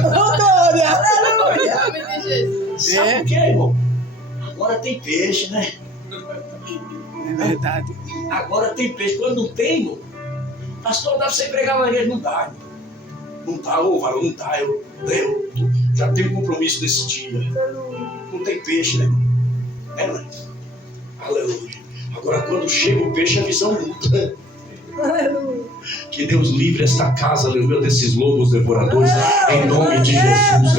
Sabe o que, irmão? Agora tem peixe, né? É verdade. Agora tem peixe. Quando não tem, irmão, pastor, dá pra você pregar na igreja? Não dá, irmão. Não dá, ô varão, não dá. Eu já tenho compromisso desse dia. Não tem peixe, né, irmão? É, né? Aleluia. Agora, quando chega o peixe, a visão muda. Que Deus livre esta casa, aleluia, desses lobos devoradores, em nome de Jesus.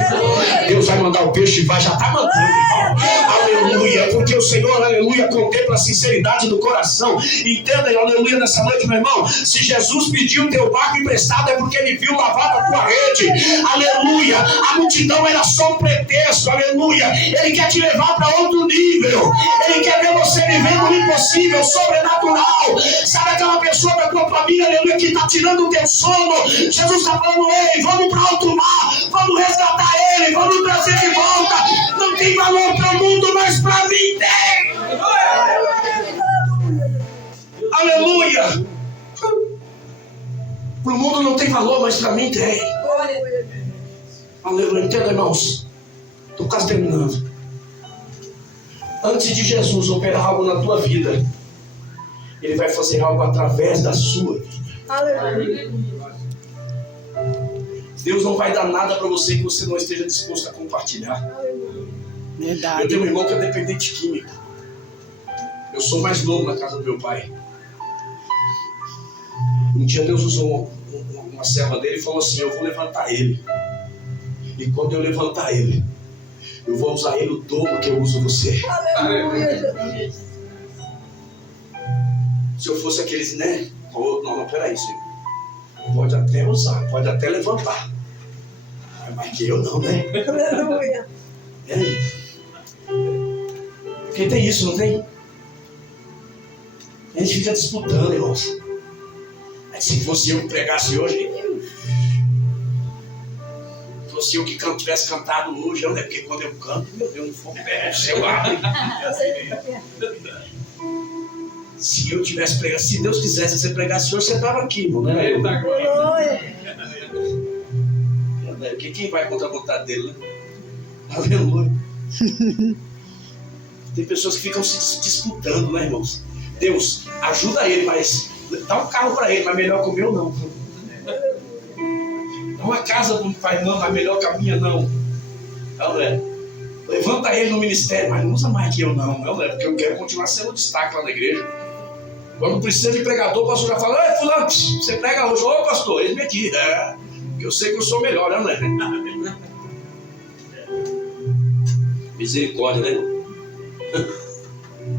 Deus vai mandar o peixe e já está mandando, irmão. Aleluia, porque o Senhor, aleluia, contempla a sinceridade do coração. Entenda, aleluia, nessa noite, meu irmão. Se Jesus pediu teu barco emprestado, é porque ele viu lavada a tua rede. Aleluia, a multidão era só um pretexto, aleluia. Ele quer te levar para outro nível. Ele quer ver você vivendo o impossível, sobrenatural. Sabe aquela pessoa da tua família, aleluia, que está tirando o teu sono? Jesus está falando, ei, vamos para outro mar, vamos resgatar ele, vamos trazer de volta. Não tem valor para o mundo, mas para mim tem. Aleluia. Para o mundo não tem valor, mas para mim tem. Aleluia. Entenda, irmãos. Estou quase terminando. Antes de Jesus operar algo na tua vida, Ele vai fazer algo através da sua vida. Aleluia. Deus não vai dar nada para você que você não esteja disposto a compartilhar. Eu Verdade. tenho um irmão que é dependente químico. Eu sou mais novo na casa do meu pai. Um dia Deus usou uma serva dele e falou assim: eu vou levantar ele. E quando eu levantar ele, eu vou usar ele o dobro que eu uso você. Aleluia. Se eu fosse aqueles, né? Não, peraí, senhor. Pode até usar, pode até levantar. Mas que eu não, né? Aleluia. Porque tem isso, não tem? A gente fica disputando, irmãos. Mas se fosse eu que pregasse hoje, se fosse eu que tivesse cantado hoje, não é porque quando eu canto, meu Deus, não for pé, o céu abre. Se eu tivesse pregado, se Deus quisesse que você pregasse hoje, você estava aqui, irmão, né? Ele está agora. Aleluia. Porque quem vai contra a vontade dele, né? Aleluia. Tem pessoas que ficam se disputando, né, irmãos? Deus, ajuda ele, mas dá um carro para ele, mas melhor que o meu não. Dá uma casa para o pai, não, mas melhor que a minha não. Não é? Levanta ele no ministério, mas não usa mais que eu não é? Porque eu quero continuar sendo destaque lá na igreja. Quando precisa de pregador, o pastor já fala: ei, fulano, você prega hoje? Ô pastor, eis-me aqui. Eu sei que eu sou melhor, não é? Misericórdia, né?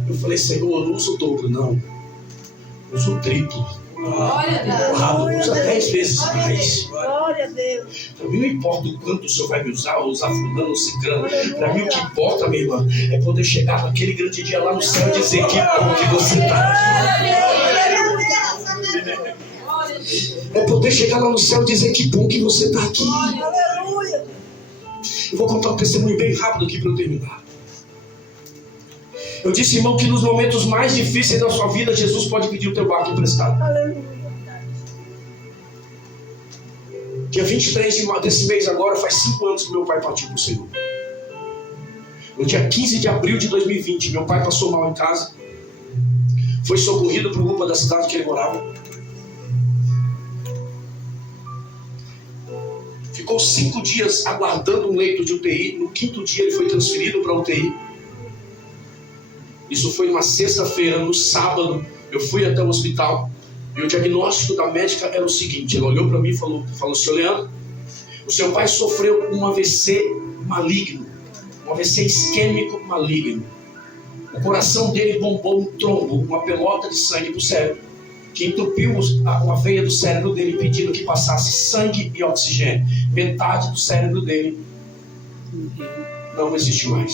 Eu falei: Senhor, eu não uso o dobro, não. Eu uso o triplo. Não usa 10 vezes mais. Glória a Deus. Para mim não importa o quanto o Senhor vai me usar, ou usar fulano ou ciclano. Para mim o que importa, minha irmã, é poder chegar naquele grande dia lá no céu e dizer: que bom que você está. É poder chegar lá no céu e dizer: que bom que você está aqui. Aleluia. Eu vou contar um testemunho bem rápido aqui para eu terminar. Eu disse, irmão, que nos momentos mais difíceis da sua vida, Jesus pode pedir o teu barco emprestado. Aleluia. Dia 23 desse mês agora, faz 5 anos que meu pai partiu para o Senhor. No dia 15 de abril de 2020, meu pai passou mal em casa. Foi socorrido para o UPA da cidade que ele morava. Ficou 5 dias aguardando um leito de UTI. No 5º dia ele foi transferido para a UTI. Isso foi numa sexta-feira. No sábado eu fui até o hospital. E o diagnóstico da médica era o seguinte: ela olhou para mim e falou: senhor Leandro, o seu pai sofreu um AVC maligno, um AVC isquêmico maligno. O coração dele bombou um trombo, uma pelota de sangue do cérebro, que entupiu a veia do cérebro dele, pedindo que passasse sangue e oxigênio. Metade do cérebro dele não existe mais.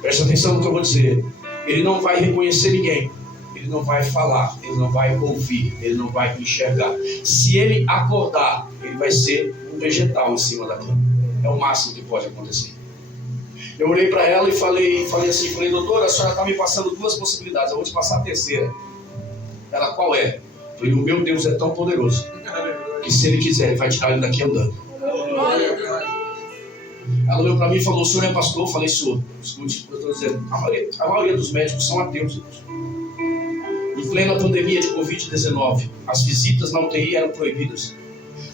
Presta atenção no que eu vou dizer. Ele não vai reconhecer ninguém. Ele não vai falar, ele não vai ouvir, ele não vai enxergar. Se ele acordar, ele vai ser um vegetal em cima da cama. É o máximo que pode acontecer. Eu olhei para ela e falei assim, doutora, a senhora está me passando 2 possibilidades, eu vou te passar a terceira. Ela: qual é? Eu falei: o meu Deus é tão poderoso que se ele quiser, ele vai tirar ele daqui andando. Ela olhou para mim e falou: o senhor é pastor? Eu falei: sou. Escute, eu estou dizendo, a maioria dos médicos são ateus, irmãos. Em plena pandemia de Covid-19, as visitas na UTI eram proibidas.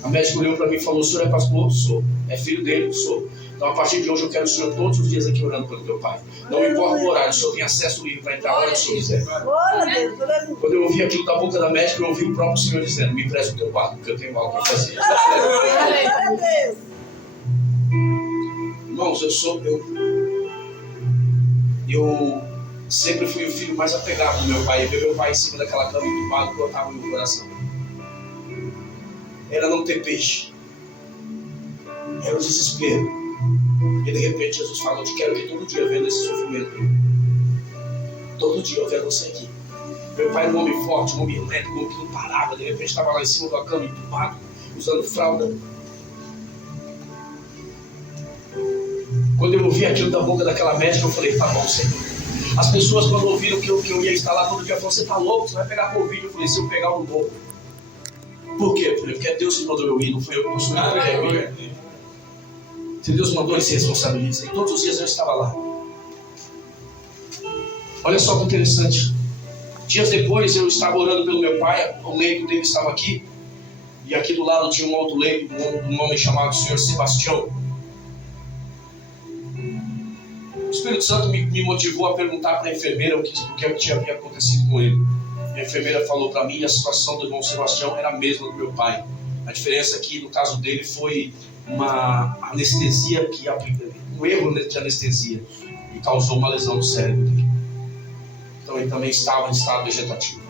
A médica olhou para mim e falou: o senhor é pastor? Sou. É filho dele? Sou. Então a partir de hoje eu quero o senhor todos os dias aqui orando pelo teu pai. Não importa o horário, o senhor tem acesso livre para entrar a hora que o senhor quiser. Glória a Deus. Aleluia. Quando eu ouvi aquilo da boca da médica, eu ouvi o próprio senhor dizendo: me empresta o teu quarto, porque eu tenho algo para fazer. Glória a Deus. Irmãos, eu sempre fui o filho mais apegado do meu pai. E ver meu pai em cima daquela cama entubado cortava meu coração. Era não ter peixe. Era o desespero. E de repente Jesus falou: eu te quero aqui todo dia vendo esse sofrimento. Todo dia eu quero você aqui. Meu pai era um homem forte, um homem elétrico, um homem que não parava. De repente estava lá em cima da cama entubado, usando fralda. Quando eu ouvi aquilo da boca daquela médica, eu falei: tá bom, Senhor. As pessoas, quando ouviram que eu ia estar lá todo dia, falaram: você tá louco? Você vai pegar Covid? Eu falei: se eu pegar, eu não vou. Por quê? Eu falei: porque é Deus que mandou eu ir, não foi eu que sou eu. Se Deus mandou, ele se responsabiliza. E todos os dias eu estava lá. Olha só que interessante. Dias depois eu estava orando pelo meu pai, o leito dele estava aqui. E aqui do lado tinha um outro leito, um homem chamado Senhor Sebastião. O Espírito Santo me motivou a perguntar para a enfermeira o que havia acontecido com ele. A enfermeira falou para mim, a situação do irmão Sebastião era a mesma do meu pai. A diferença é que no caso dele foi uma anestesia, um erro de anestesia, e causou uma lesão no cérebro dele. Então ele também estava em estado vegetativo.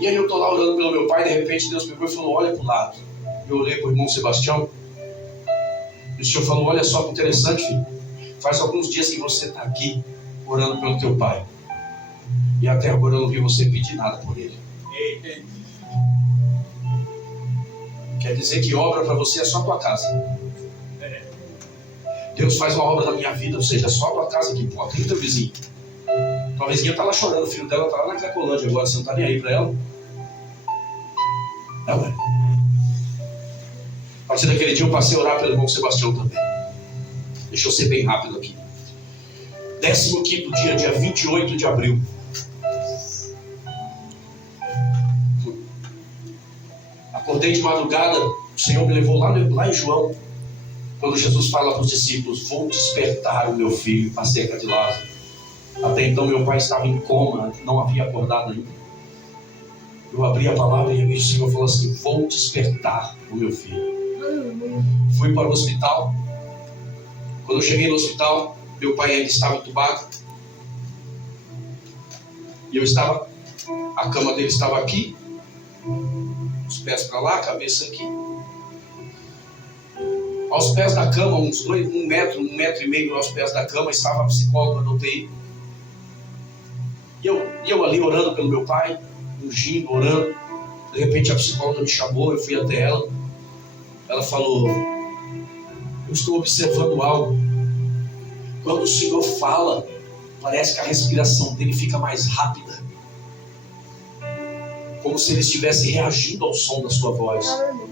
E aí eu estou lá orando pelo meu pai, de repente Deus pegou e falou, olha para o lado. Eu olhei para o irmão Sebastião, e o Senhor falou, olha só que interessante, filho. Faz alguns dias que você está aqui orando pelo teu pai. E até agora eu não vi você pedir nada por ele. Quer dizer que obra para você é só a tua casa. Deus faz uma obra na minha vida, ou seja, é só a tua casa que importa. E o teu vizinho? Tua vizinha está lá chorando, o filho dela está lá na Cracolândia agora, você não está nem aí para ela? Não, é. A partir daquele dia eu passei a orar pelo irmão Sebastião também. Deixa eu ser bem rápido aqui. 15º dia 28 de abril. Acordei de madrugada, o Senhor me levou lá em João, quando Jesus fala para os discípulos, vou despertar o meu filho acerca de Lázaro. Até então meu pai estava em coma, não havia acordado ainda. Eu abri a palavra e o Senhor falou assim, vou despertar o meu filho. Fui para o hospital. Quando eu cheguei no hospital, meu pai ainda estava entubado. E a cama dele estava aqui, os pés para lá, a cabeça aqui. Aos pés da cama, um metro e meio aos pés da cama, estava a psicóloga da UTI. E eu ali orando pelo meu pai, ungindo, orando. De repente a psicóloga me chamou, eu fui até ela. Ela falou, eu estou observando algo. Quando o Senhor fala, parece que a respiração dele fica mais rápida. Como se ele estivesse reagindo ao som da sua voz.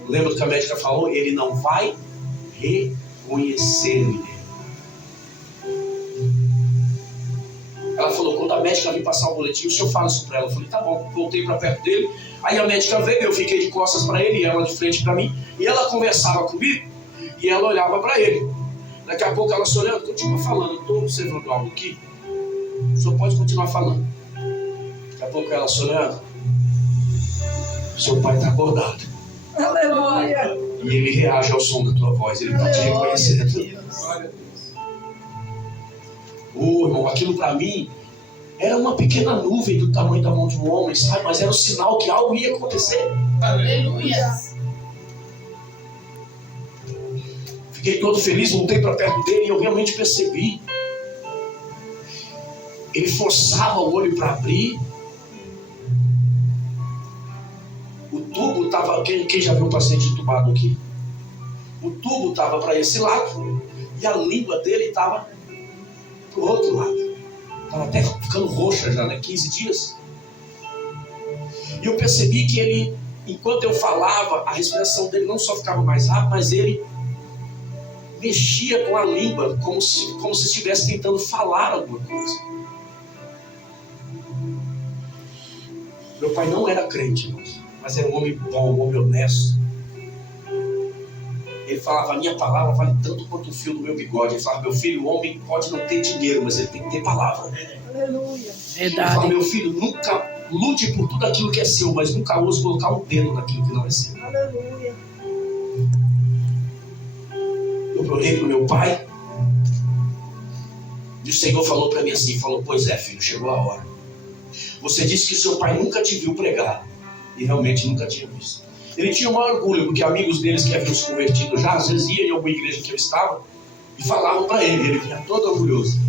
Lembra do que a médica falou? Ele não vai reconhecer-me. Ela falou, quando a médica vir passar o boletim, o senhor fala isso para ela. Eu falei, tá bom, voltei para perto dele. Aí a médica veio, eu fiquei de costas para ele, e ela de frente para mim. E ela conversava comigo, e ela olhava para ele. Daqui a pouco ela se olhando, continua falando, eu estou observando algo aqui. O senhor pode continuar falando. Daqui a pouco ela se olhando, seu pai está acordado. Aleluia. E ele reage ao som da tua voz, ele está te reconhecendo. Irmão, aquilo para mim era uma pequena nuvem do tamanho da mão de um homem, sabe? Mas era um sinal que algo ia acontecer. Aleluia. Fiquei todo feliz, voltei para perto dele e eu realmente percebi. Ele forçava o olho para abrir. O tubo estava... Quem já viu um paciente entubado aqui? O tubo estava para esse lado e a língua dele estava para o outro lado. Estava até ficando roxa já, né? 15 dias. E eu percebi que ele, enquanto eu falava, a respiração dele não só ficava mais rápida, mas ele mexia com a língua, como se estivesse tentando falar alguma coisa. Meu pai não era crente, mas era um homem bom, um homem honesto. Ele falava, a minha palavra vale tanto quanto o fio do meu bigode. Ele falava, meu filho, o homem pode não ter dinheiro, mas ele tem que ter palavra. Aleluia. Ele falava, meu filho, nunca lute por tudo aquilo que é seu, mas nunca ouse colocar um dedo naquilo que não é seu. Aleluia. Eu olhei para o meu pai e o Senhor falou para mim assim, falou, pois é, filho, chegou a hora. Você disse que seu pai nunca te viu pregar, e realmente nunca tinha visto. Ele tinha um maior orgulho, porque amigos deles que haviam se convertido já, às vezes ia em alguma igreja que eu estava e falavam para ele, ele vinha todo orgulhoso.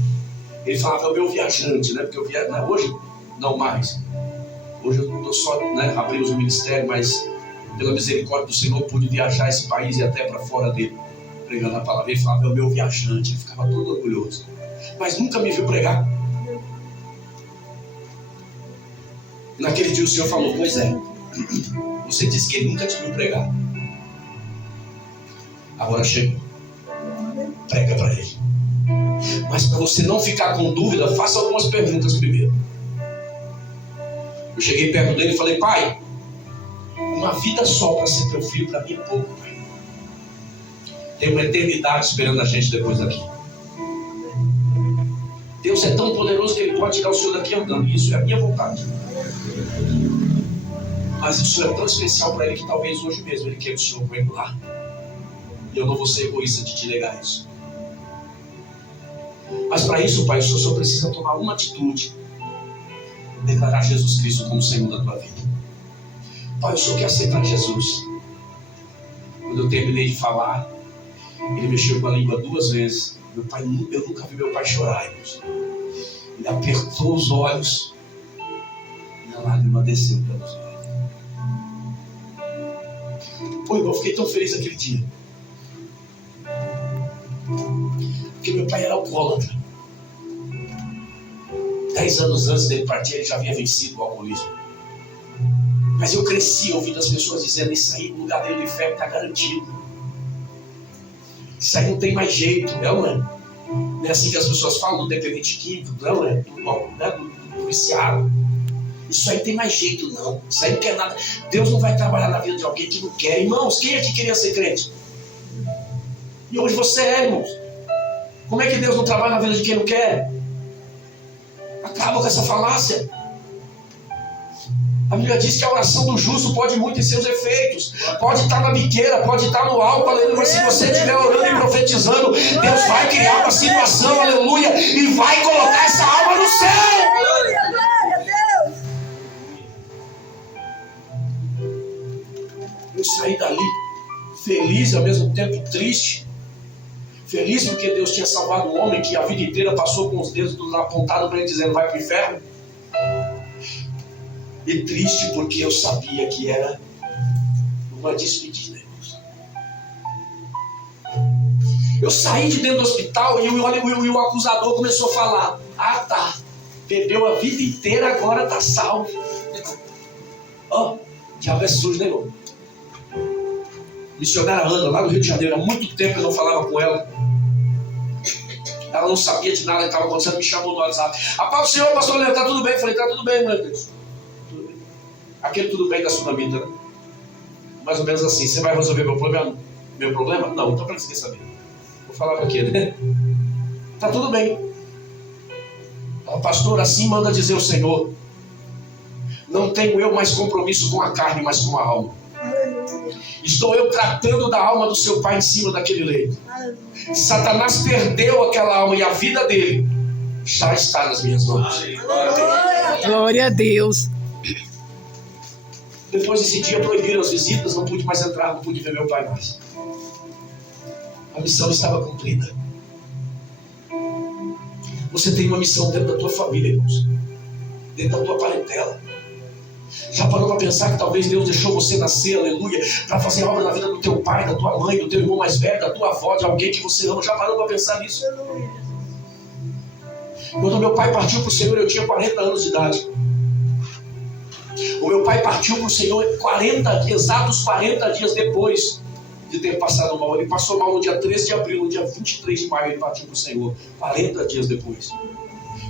Ele falava, é o meu viajante, né? Porque eu viajo, né? Hoje não mais. Hoje eu estou só, né? Abrimos o ministério, mas pela misericórdia do Senhor pude viajar esse país e até para fora dele, pregando a palavra. Ele falava, é o meu viajante, ele ficava todo orgulhoso. Mas nunca me viu pregar. Naquele dia o Senhor falou, pois é, você disse que ele nunca te viu pregar. Agora chega, prega para ele. Mas para você não ficar com dúvida, faça algumas perguntas primeiro. Eu cheguei perto dele e falei, pai, uma vida só para ser teu filho para mim é pouco, pai. Tem uma eternidade esperando a gente depois daqui. Deus é tão poderoso que ele pode tirar o senhor daqui andando. Isso é a minha vontade. Mas isso é tão especial para ele que talvez hoje mesmo ele queira o Senhor comigo lá. E eu não vou ser egoísta de te negar isso. Mas para isso, Pai, o Senhor só precisa tomar uma atitude: declarar Jesus Cristo como Senhor da tua vida. Pai, o Senhor quer aceitar Jesus. Quando eu terminei de falar, ele mexeu com a língua 2 vezes. Meu pai, eu nunca vi meu pai chorar, irmãos. Ele apertou os olhos e a lágrima desceu pelos olhos. Pô, irmão, eu fiquei tão feliz aquele dia. Porque meu pai era alcoólatra. 10 anos antes dele partir, ele já havia vencido o alcoolismo. Mas eu cresci ouvindo as pessoas dizendo: isso aí, no lugar dele do inferno está garantido. Isso aí não tem mais jeito, não é? Não é assim que as pessoas falam do dependente químico, não é? Do viciado. Isso aí tem mais jeito, não. Isso aí não quer nada. Deus não vai trabalhar na vida de alguém que não quer. Irmãos, quem é que queria ser crente? E hoje você é, irmãos. Como é que Deus não trabalha na vida de quem não quer? Acaba com essa falácia. A Bíblia diz que a oração do justo pode muito em seus efeitos. Pode estar na biqueira, pode estar no álcool, aleluia. Mas se você estiver orando e profetizando, Deus vai criar uma situação, aleluia, e vai colocar essa alma no céu. Eu saí dali feliz e ao mesmo tempo triste. Feliz porque Deus tinha salvado um homem que a vida inteira passou com os dedos apontados para ele, dizendo: vai para o inferno. E triste porque eu sabia que era uma despedida, irmãos. Eu saí de dentro do hospital e o acusador começou a falar: ah, tá, bebeu a vida inteira, agora está salvo. Ó, o diabo é sujo, né, irmão? Missionária Ana, lá no Rio de Janeiro, há muito tempo eu não falava com ela. Ela não sabia de nada que estava acontecendo, me chamou no WhatsApp: a paz do Senhor, pastor Leandro, está tudo bem? Eu falei: está tudo bem, meu Deus. Tudo bem. Aquele tudo bem da Sunamita, né? Mais ou menos assim: você vai resolver meu problema? Meu problema? Não, então para que você quer saber? Vou falar para quê, né? Está tudo bem. Ela: pastor, assim manda dizer o Senhor: não tenho eu mais compromisso com a carne, mas com a alma. Estou eu tratando da alma do seu pai em cima daquele leito. Satanás perdeu aquela alma e a vida dele já está nas minhas mãos. Glória a Deus. Depois desse dia proibiram as visitas, não pude mais entrar, não pude ver meu pai mais. A missão estava cumprida. Você tem uma missão dentro da tua família, irmãos, dentro da tua parentela. Já parou para pensar que talvez Deus deixou você nascer, aleluia, para fazer obra na vida do teu pai, da tua mãe, do teu irmão mais velho, da tua avó, de alguém que você ama? Já parou para pensar nisso? Quando meu pai partiu para o Senhor, eu tinha 40 anos de idade. O meu pai partiu para o Senhor exatos 40 dias depois de ter passado mal. Ele passou mal no dia 13 de abril, no dia 23 de maio ele partiu para o Senhor, 40 dias depois.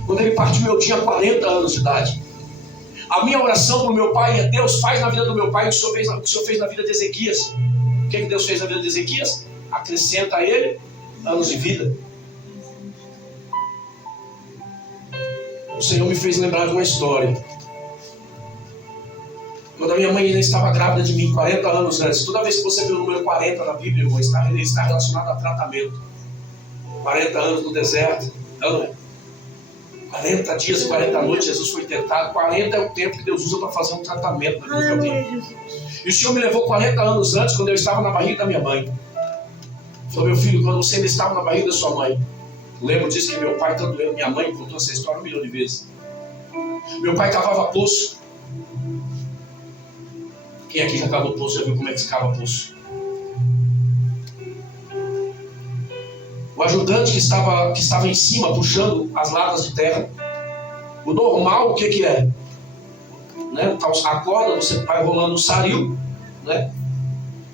Quando ele partiu, eu tinha 40 anos de idade. A minha oração para o meu pai é: Deus, faz na vida do meu pai o que o Senhor fez na vida de Ezequias. O que Deus fez na vida de Ezequias? Acrescenta a ele anos de vida. O Senhor me fez lembrar de uma história. Quando a minha mãe ainda estava grávida de mim, 40 anos antes. Toda vez que você vê o número 40 na Bíblia, irmão, ele está relacionado a tratamento. 40 anos no deserto, não é? 40 dias e 40 noites Jesus foi tentado. 40 é o tempo que Deus usa para fazer um tratamento na vida de alguém. E o Senhor me levou 40 anos antes, quando eu estava na barriga da minha mãe. Falou: meu filho, quando você ainda estava na barriga da sua mãe, lembro disso que meu pai, tanto eu, minha mãe, contou essa história 1 milhão de vezes. Meu pai cavava poço. Quem aqui já cavou poço, já viu como é que se cava poço? O ajudante que estava em cima, puxando as latas de terra. O normal, o que é? Né? A corda, você vai rolando o saril, né?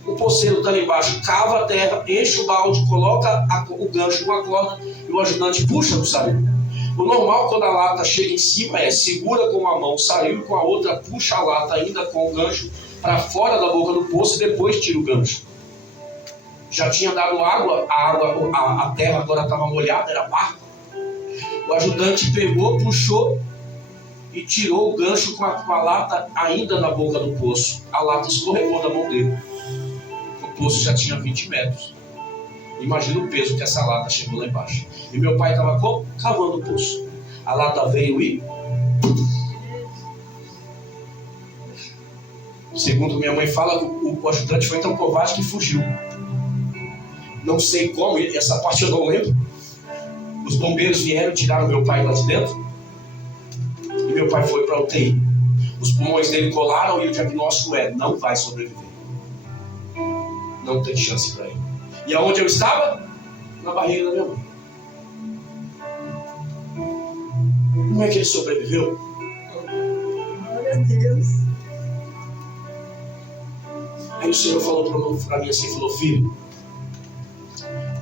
O poceiro está ali embaixo, cava a terra, enche o balde, coloca o gancho com a corda e o ajudante puxa no saril. O normal, quando a lata chega em cima, é segura com uma mão o saril e com a outra puxa a lata ainda com o gancho para fora da boca do poço e depois tira o gancho. Já tinha dado água, a terra agora estava molhada, era barro. O ajudante pegou, puxou e tirou o gancho com a lata ainda na boca do poço. A lata escorregou da mão dele. O poço já tinha 20 metros. Imagina o peso que essa lata chegou lá embaixo. E meu pai estava cavando o poço. A lata veio e... Segundo minha mãe fala, o ajudante foi tão covarde que fugiu. Não sei como, essa parte eu não lembro. Os bombeiros vieram e tiraram meu pai lá de dentro. E meu pai foi para a UTI. Os pulmões dele colaram e o diagnóstico é: não vai sobreviver. Não tem chance para ele. E aonde eu estava? Na barriga da minha mãe. Como é que ele sobreviveu? Glória a Deus. Aí o Senhor falou para mim assim, falou: filho,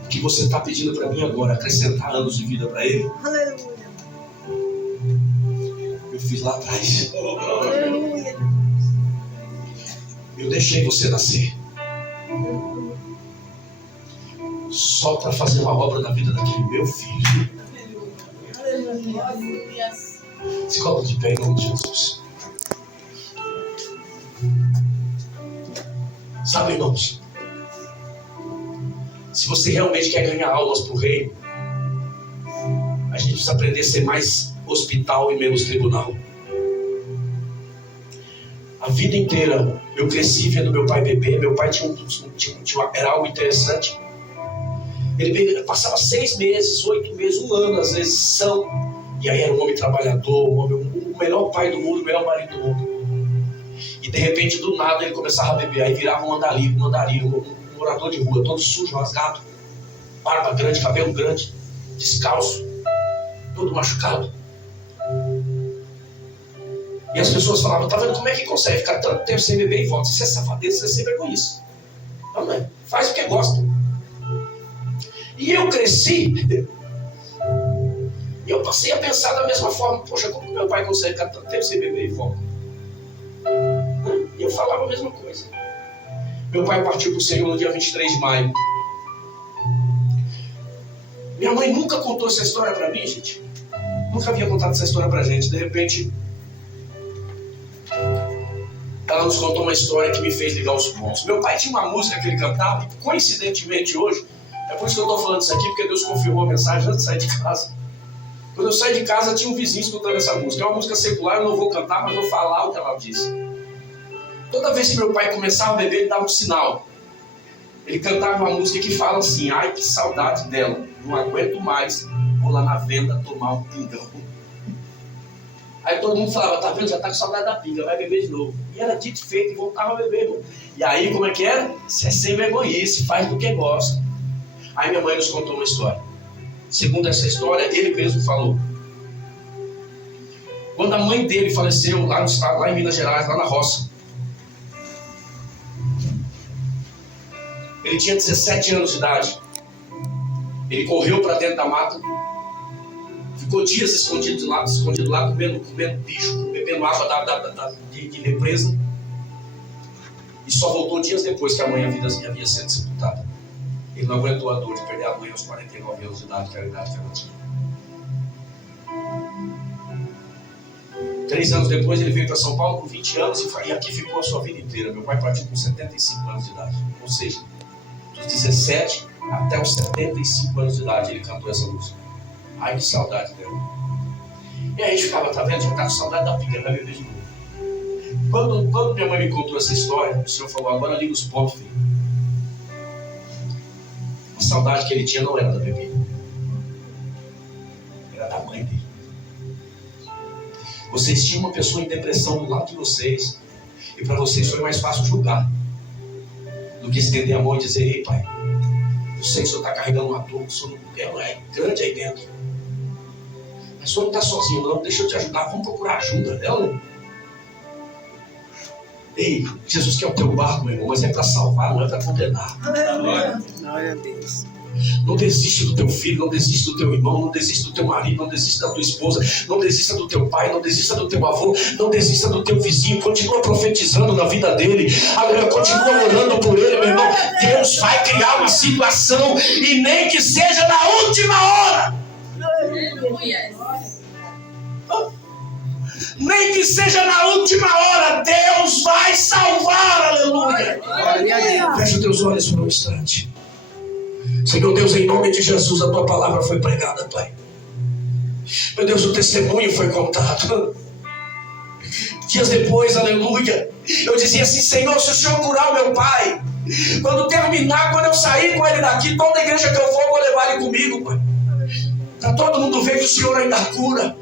o que você está pedindo para mim agora, acrescentar anos de vida para ele, Aleluia. eu fiz lá atrás. Aleluia. Eu deixei você nascer só para fazer uma obra na vida daquele meu filho. Aleluia. Se coloca de pé em nome de Jesus. Sabe, irmãos, se você realmente quer ganhar almas para o reino, a gente precisa aprender a ser mais hospital e menos tribunal. A vida inteira eu cresci vendo meu pai beber. Meu pai era algo interessante. Ele passava 6 meses, 8 meses, 1 ano, às vezes são. E aí era um homem trabalhador, o melhor pai do mundo, o melhor marido do mundo. E de repente, do nada, ele começava a beber. Aí virava um andarilho, um morador de rua, todo sujo, rasgado, barba grande, cabelo grande, descalço, todo machucado. E as pessoas falavam: tá vendo como é que consegue ficar tanto tempo sem beber e volta? Isso é safadeza, isso é sem vergonhice. Não, não é? Faz o que gosta. E eu cresci, e eu passei a pensar da mesma forma: poxa, como meu pai consegue ficar tanto tempo sem beber e volta? E eu falava a mesma coisa. Meu pai partiu para o Senhor no dia 23 de maio. Minha mãe nunca contou essa história para mim, gente. Nunca havia contado essa história para a gente. De repente, ela nos contou uma história que me fez ligar os pontos. Meu pai tinha uma música que ele cantava, e coincidentemente hoje, é por isso que eu estou falando isso aqui, porque Deus confirmou a mensagem antes de sair de casa. Quando eu saí de casa, tinha um vizinho escutando essa música. É uma música secular, eu não vou cantar, mas vou falar o que ela disse. Toda vez que meu pai começava a beber, ele dava um sinal. Ele cantava uma música que fala assim: ai, que saudade dela, não aguento mais, vou lá na venda tomar um pingão. Aí todo mundo falava: tá vendo, já tá com saudade da pinga, vai beber de novo. E era dito e feito, e voltava a beber, irmão. E aí, como é que era? Você é sem vergonhice, faz do que gosta. Aí minha mãe nos contou uma história. Segundo essa história, ele mesmo falou: quando a mãe dele faleceu lá no estado, lá em Minas Gerais, lá na roça, ele tinha 17 anos de idade. Ele correu para dentro da mata, ficou dias escondido lá comendo bicho, bebendo água de represa, e só voltou dias depois que a mãe havia sido sepultada. Ele não aguentou a dor de perder a mãe aos 49 anos de idade, que era a idade que ela tinha. 3 anos depois ele veio para São Paulo com 20 anos e aqui ficou a sua vida inteira. Meu pai partiu com 75 anos de idade. Ou seja, dos 17 até os 75 anos de idade ele cantou essa música. Ai, que saudade dela. E aí a gente ficava: tá vendo? Já tá com saudade da pica, vai beber de novo. Quando minha mãe me contou essa história, o Senhor falou: agora liga os pontos, filho. A saudade que ele tinha não era da bebida, era da mãe dele. Vocês tinham uma pessoa em depressão do lado de vocês, e para vocês foi mais fácil julgar do que estender a mão e dizer: ei, pai, eu sei que o senhor está carregando uma dor, o senhor é grande aí dentro, mas o senhor não está sozinho não, deixa eu te ajudar, vamos procurar ajuda dela. Ei, Jesus quer o teu barco, meu irmão, mas é para salvar, não é para condenar. Aleluia. Glória a Deus. Não desiste do teu filho, não desiste do teu irmão, não desiste do teu marido, não desiste da tua esposa, não desista do teu pai, não desista do teu avô, não desista do teu vizinho. Continua profetizando na vida dele, aleluia, continua orando por ele, meu irmão. Deus vai criar uma situação, e nem que seja na última hora. Aleluia. Nem que seja na última hora, Deus vai salvar, aleluia. Glória a Deus. Feche os teus olhos por um instante. Senhor Deus, em nome de Jesus, a tua palavra foi pregada, Pai. Meu Deus, o testemunho foi contado. Dias depois, aleluia, eu dizia assim: Senhor, se o Senhor curar o meu pai, quando terminar, quando eu sair com ele daqui, toda a igreja que eu for, vou levar ele comigo, Pai, para todo mundo ver que o Senhor ainda cura.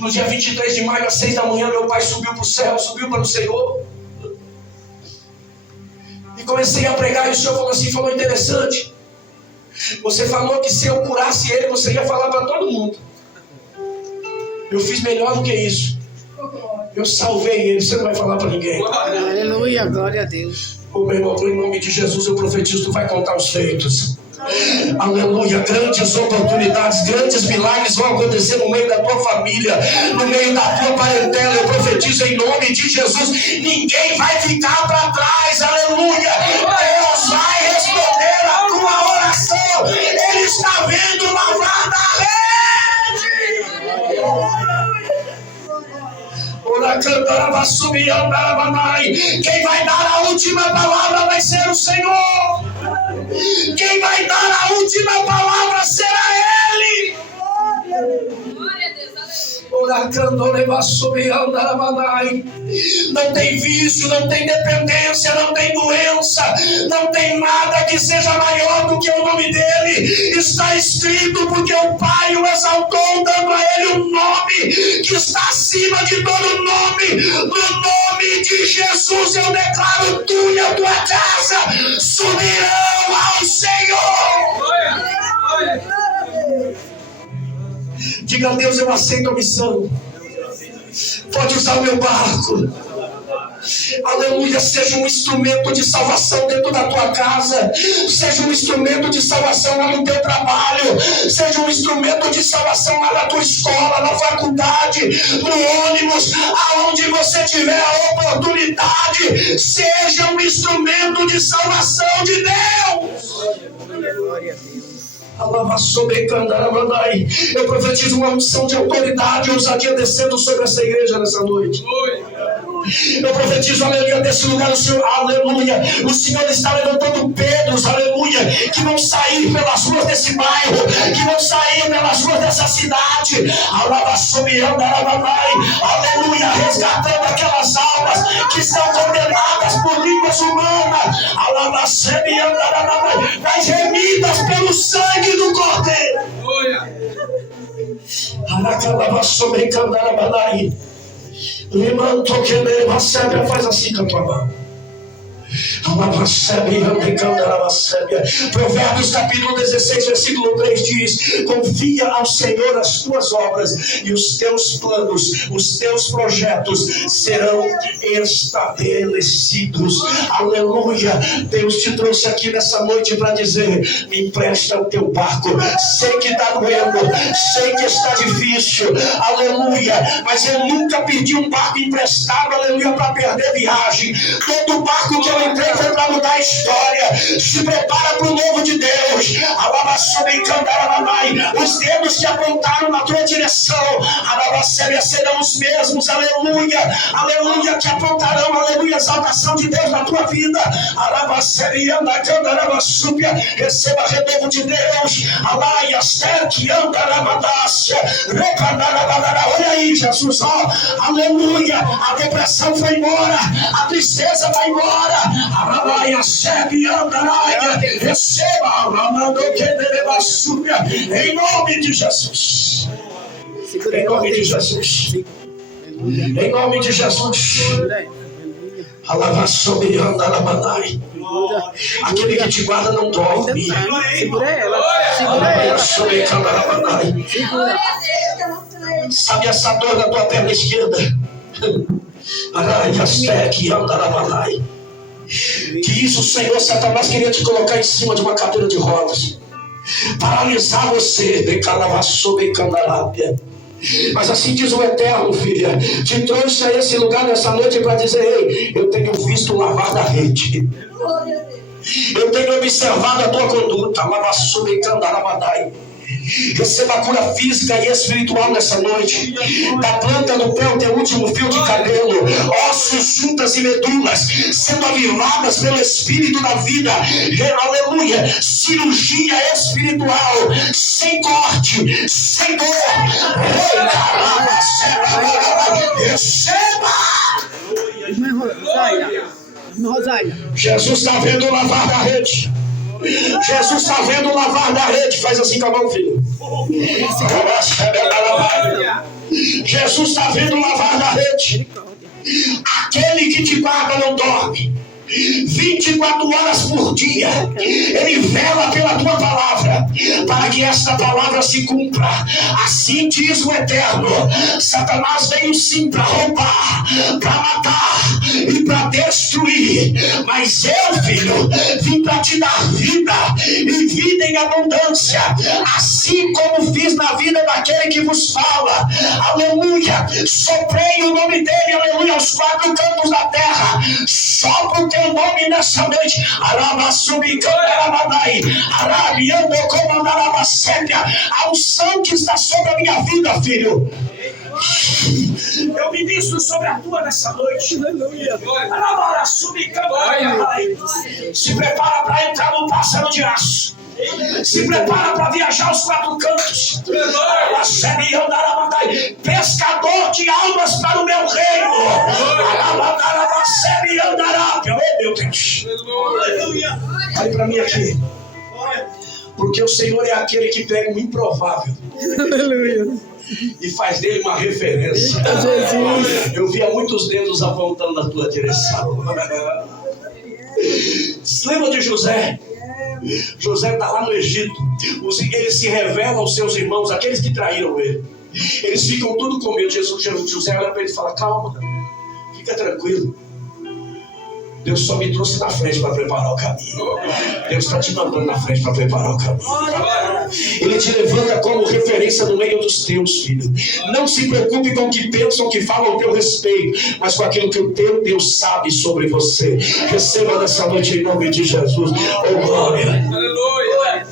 No dia 23 de maio, às 6 da manhã, meu pai subiu para o céu, subiu para o Senhor. E comecei a pregar, e o Senhor falou assim, falou interessante. Você falou que se eu curasse ele, você ia falar para todo mundo. Eu fiz melhor do que isso. Eu salvei ele, você não vai falar para ninguém. Aleluia, glória a Deus. Ô meu irmão, em nome de Jesus, eu profetizo, tu vai contar os feitos. Aleluia, grandes oportunidades, grandes milagres vão acontecer no meio da tua família, no meio da tua parentela. Eu profetizo em nome de Jesus, ninguém vai ficar para trás, aleluia. Deus vai responder a tua oração. Ele está vendo lavar a rede. Quem vai dar a última palavra vai ser o Senhor. Quem vai dar a última palavra será Ele. Glória a Deus, Não tem vício, não tem dependência, não tem doença, não tem nada que seja maior do que o nome dele. Está escrito porque o Pai o exaltou, dando a ele um nome que está acima de todo nome. No nome de Jesus eu declaro: tu e a tua casa subirão ao Senhor. Diga a Deus: eu aceito a missão. Pode usar o meu barco. Aleluia, seja um instrumento de salvação dentro da tua casa, seja um instrumento de salvação lá no teu trabalho, seja um instrumento de salvação lá na tua escola, na faculdade, no ônibus, aonde você tiver a oportunidade, seja um instrumento de salvação de Deus. Glória a Deus. Eu profetizo uma unção de autoridade e ousadia descendo sobre essa igreja nessa noite. Eu profetizo, aleluia, desse lugar, o Senhor, aleluia, o Senhor está levantando Pedros, aleluia, que vão sair pelas ruas desse bairro, que vão sair pelas ruas dessa cidade, aleluia, resgatando aquelas almas que estão condenadas por línguas humanas, mas remidas pelo sangue do Cordeiro. Faz assim com a tua mão. Provérbios capítulo 16, versículo 3 diz: confia ao Senhor as tuas obras e os teus planos, os teus projetos serão estabelecidos. Aleluia. Deus te trouxe aqui nessa noite para dizer: me empresta o teu barco. Sei que está doendo, sei que está difícil, aleluia, mas eu nunca pedi um barco emprestado, aleluia, para perder viagem. Todo barco que eu entrei foi para mudar a história. Se prepara para o novo de Deus. Os dedos que apontaram na tua direção serão os mesmos, aleluia, aleluia, que apontarão, aleluia, a exaltação de Deus na tua vida. Receba renovo de Deus. Olha aí, Jesus, ó, aleluia, a depressão foi embora, a tristeza vai embora. Receba em nome de Jesus. Em nome de Jesus. Em nome de Jesus. Aquele que te guarda não dorme. Segura ela. Sabe essa dor da tua perna esquerda? Que isso, Senhor, Satanás queria te colocar em cima de uma cadeira de rodas, paralisar você, mas assim diz o Eterno, filha, te trouxe a esse lugar nessa noite para dizer: ei, eu tenho visto lavar da rede, eu tenho observado a tua conduta, Receba a cura física e espiritual nessa noite. Da planta do pé até o último fio de cabelo, ossos, juntas e medulas sendo avivadas pelo Espírito da vida. Aleluia. Cirurgia espiritual sem corte, sem dor. Receba. Rosália. Jesus está vendo o lavar da rede. Jesus está vendo o lavar da rede. Faz assim com a mão, filho. Jesus está vendo o lavar da rede. Aquele que te guarda não dorme. 24 horas por dia Ele vela pela tua palavra, para que esta palavra se cumpra. Assim diz o Eterno. Satanás veio sim para roubar, para matar e para destruir, mas eu, filho, vim para te dar vida e vida em abundância, assim como fiz na vida daquele que vos fala. Aleluia. Soprei o nome dele, aleluia, aos 4 cantos da terra. Sopra o teu nome nessa noite. A unção que está sobre a minha vida, filho. Eu ministro sobre a tua nessa noite. Se prepara para entrar no pássaro de aço. Se prepara para viajar aos 4 cantos. Pescador de almas para o meu reino. Meu Deus. Olha para mim aqui. Porque o Senhor é aquele que pega o improvável e faz dele uma referência. Eu via muitos dedos apontando na tua direção. Se lembra de José? José está lá no Egito. Ele se revela aos seus irmãos, aqueles que traíram ele. Eles ficam tudo com medo. José olha para ele e fala: calma, fica tranquilo. Deus só me trouxe na frente para preparar o caminho. Deus está te mandando na frente para preparar o caminho. Ele te levanta como referência no meio dos teus, filho. Não se preocupe com o que pensam, que falam ao teu respeito, mas com aquilo que o teu Deus sabe sobre você. Receba nessa noite em nome de Jesus. Oh, glória. Aleluia.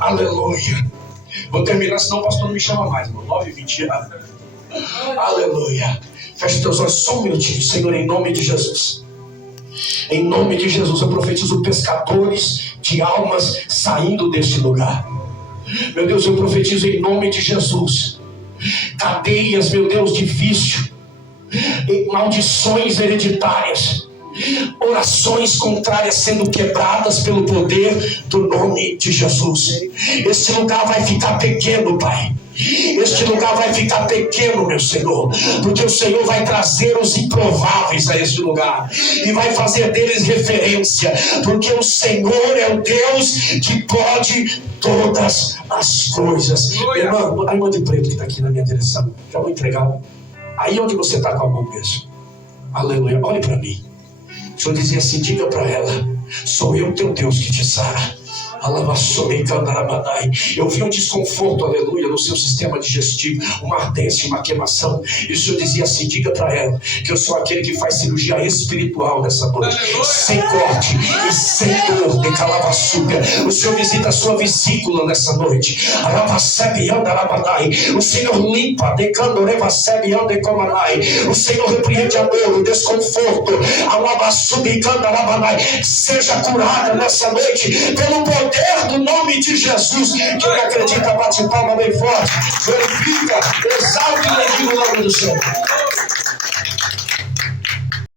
Aleluia. Vou terminar, senão o pastor não me chama mais, irmão. 9h20. Aleluia. Feche teus olhos só um minutinho, Senhor, em nome de Jesus. Em nome de Jesus, eu profetizo pescadores de almas saindo deste lugar. Meu Deus, eu profetizo em nome de Jesus. Cadeias, meu Deus, de vício, maldições hereditárias, orações contrárias sendo quebradas pelo poder do nome de Jesus. Este lugar vai ficar pequeno, Pai. Este lugar vai ficar pequeno, meu Senhor, porque o Senhor vai trazer os improváveis a este lugar e vai fazer deles referência, porque o Senhor é o Deus que pode todas as coisas. Irmão, a irmã de preto que está aqui na minha direção, já vou entregar. Aí onde você está com a mão mesmo. Aleluia, olhe para mim. O Senhor dizia assim: diga para ela: sou eu teu Deus que te sara. Eu vi um desconforto, aleluia, no seu sistema digestivo, uma ardência, uma queimação. E o Senhor dizia assim: diga para ela que eu sou aquele que faz cirurgia espiritual nessa noite, sem corte e sem dor de calavaçuga. O Senhor visita a sua vesícula nessa noite. O Senhor limpa, o Senhor repreende a dor, o desconforto. Seja curada nessa noite pelo poder do nome de Jesus. Quem acredita, bate palma bem forte. Glorifica, exalta e bendiga o nome do Senhor.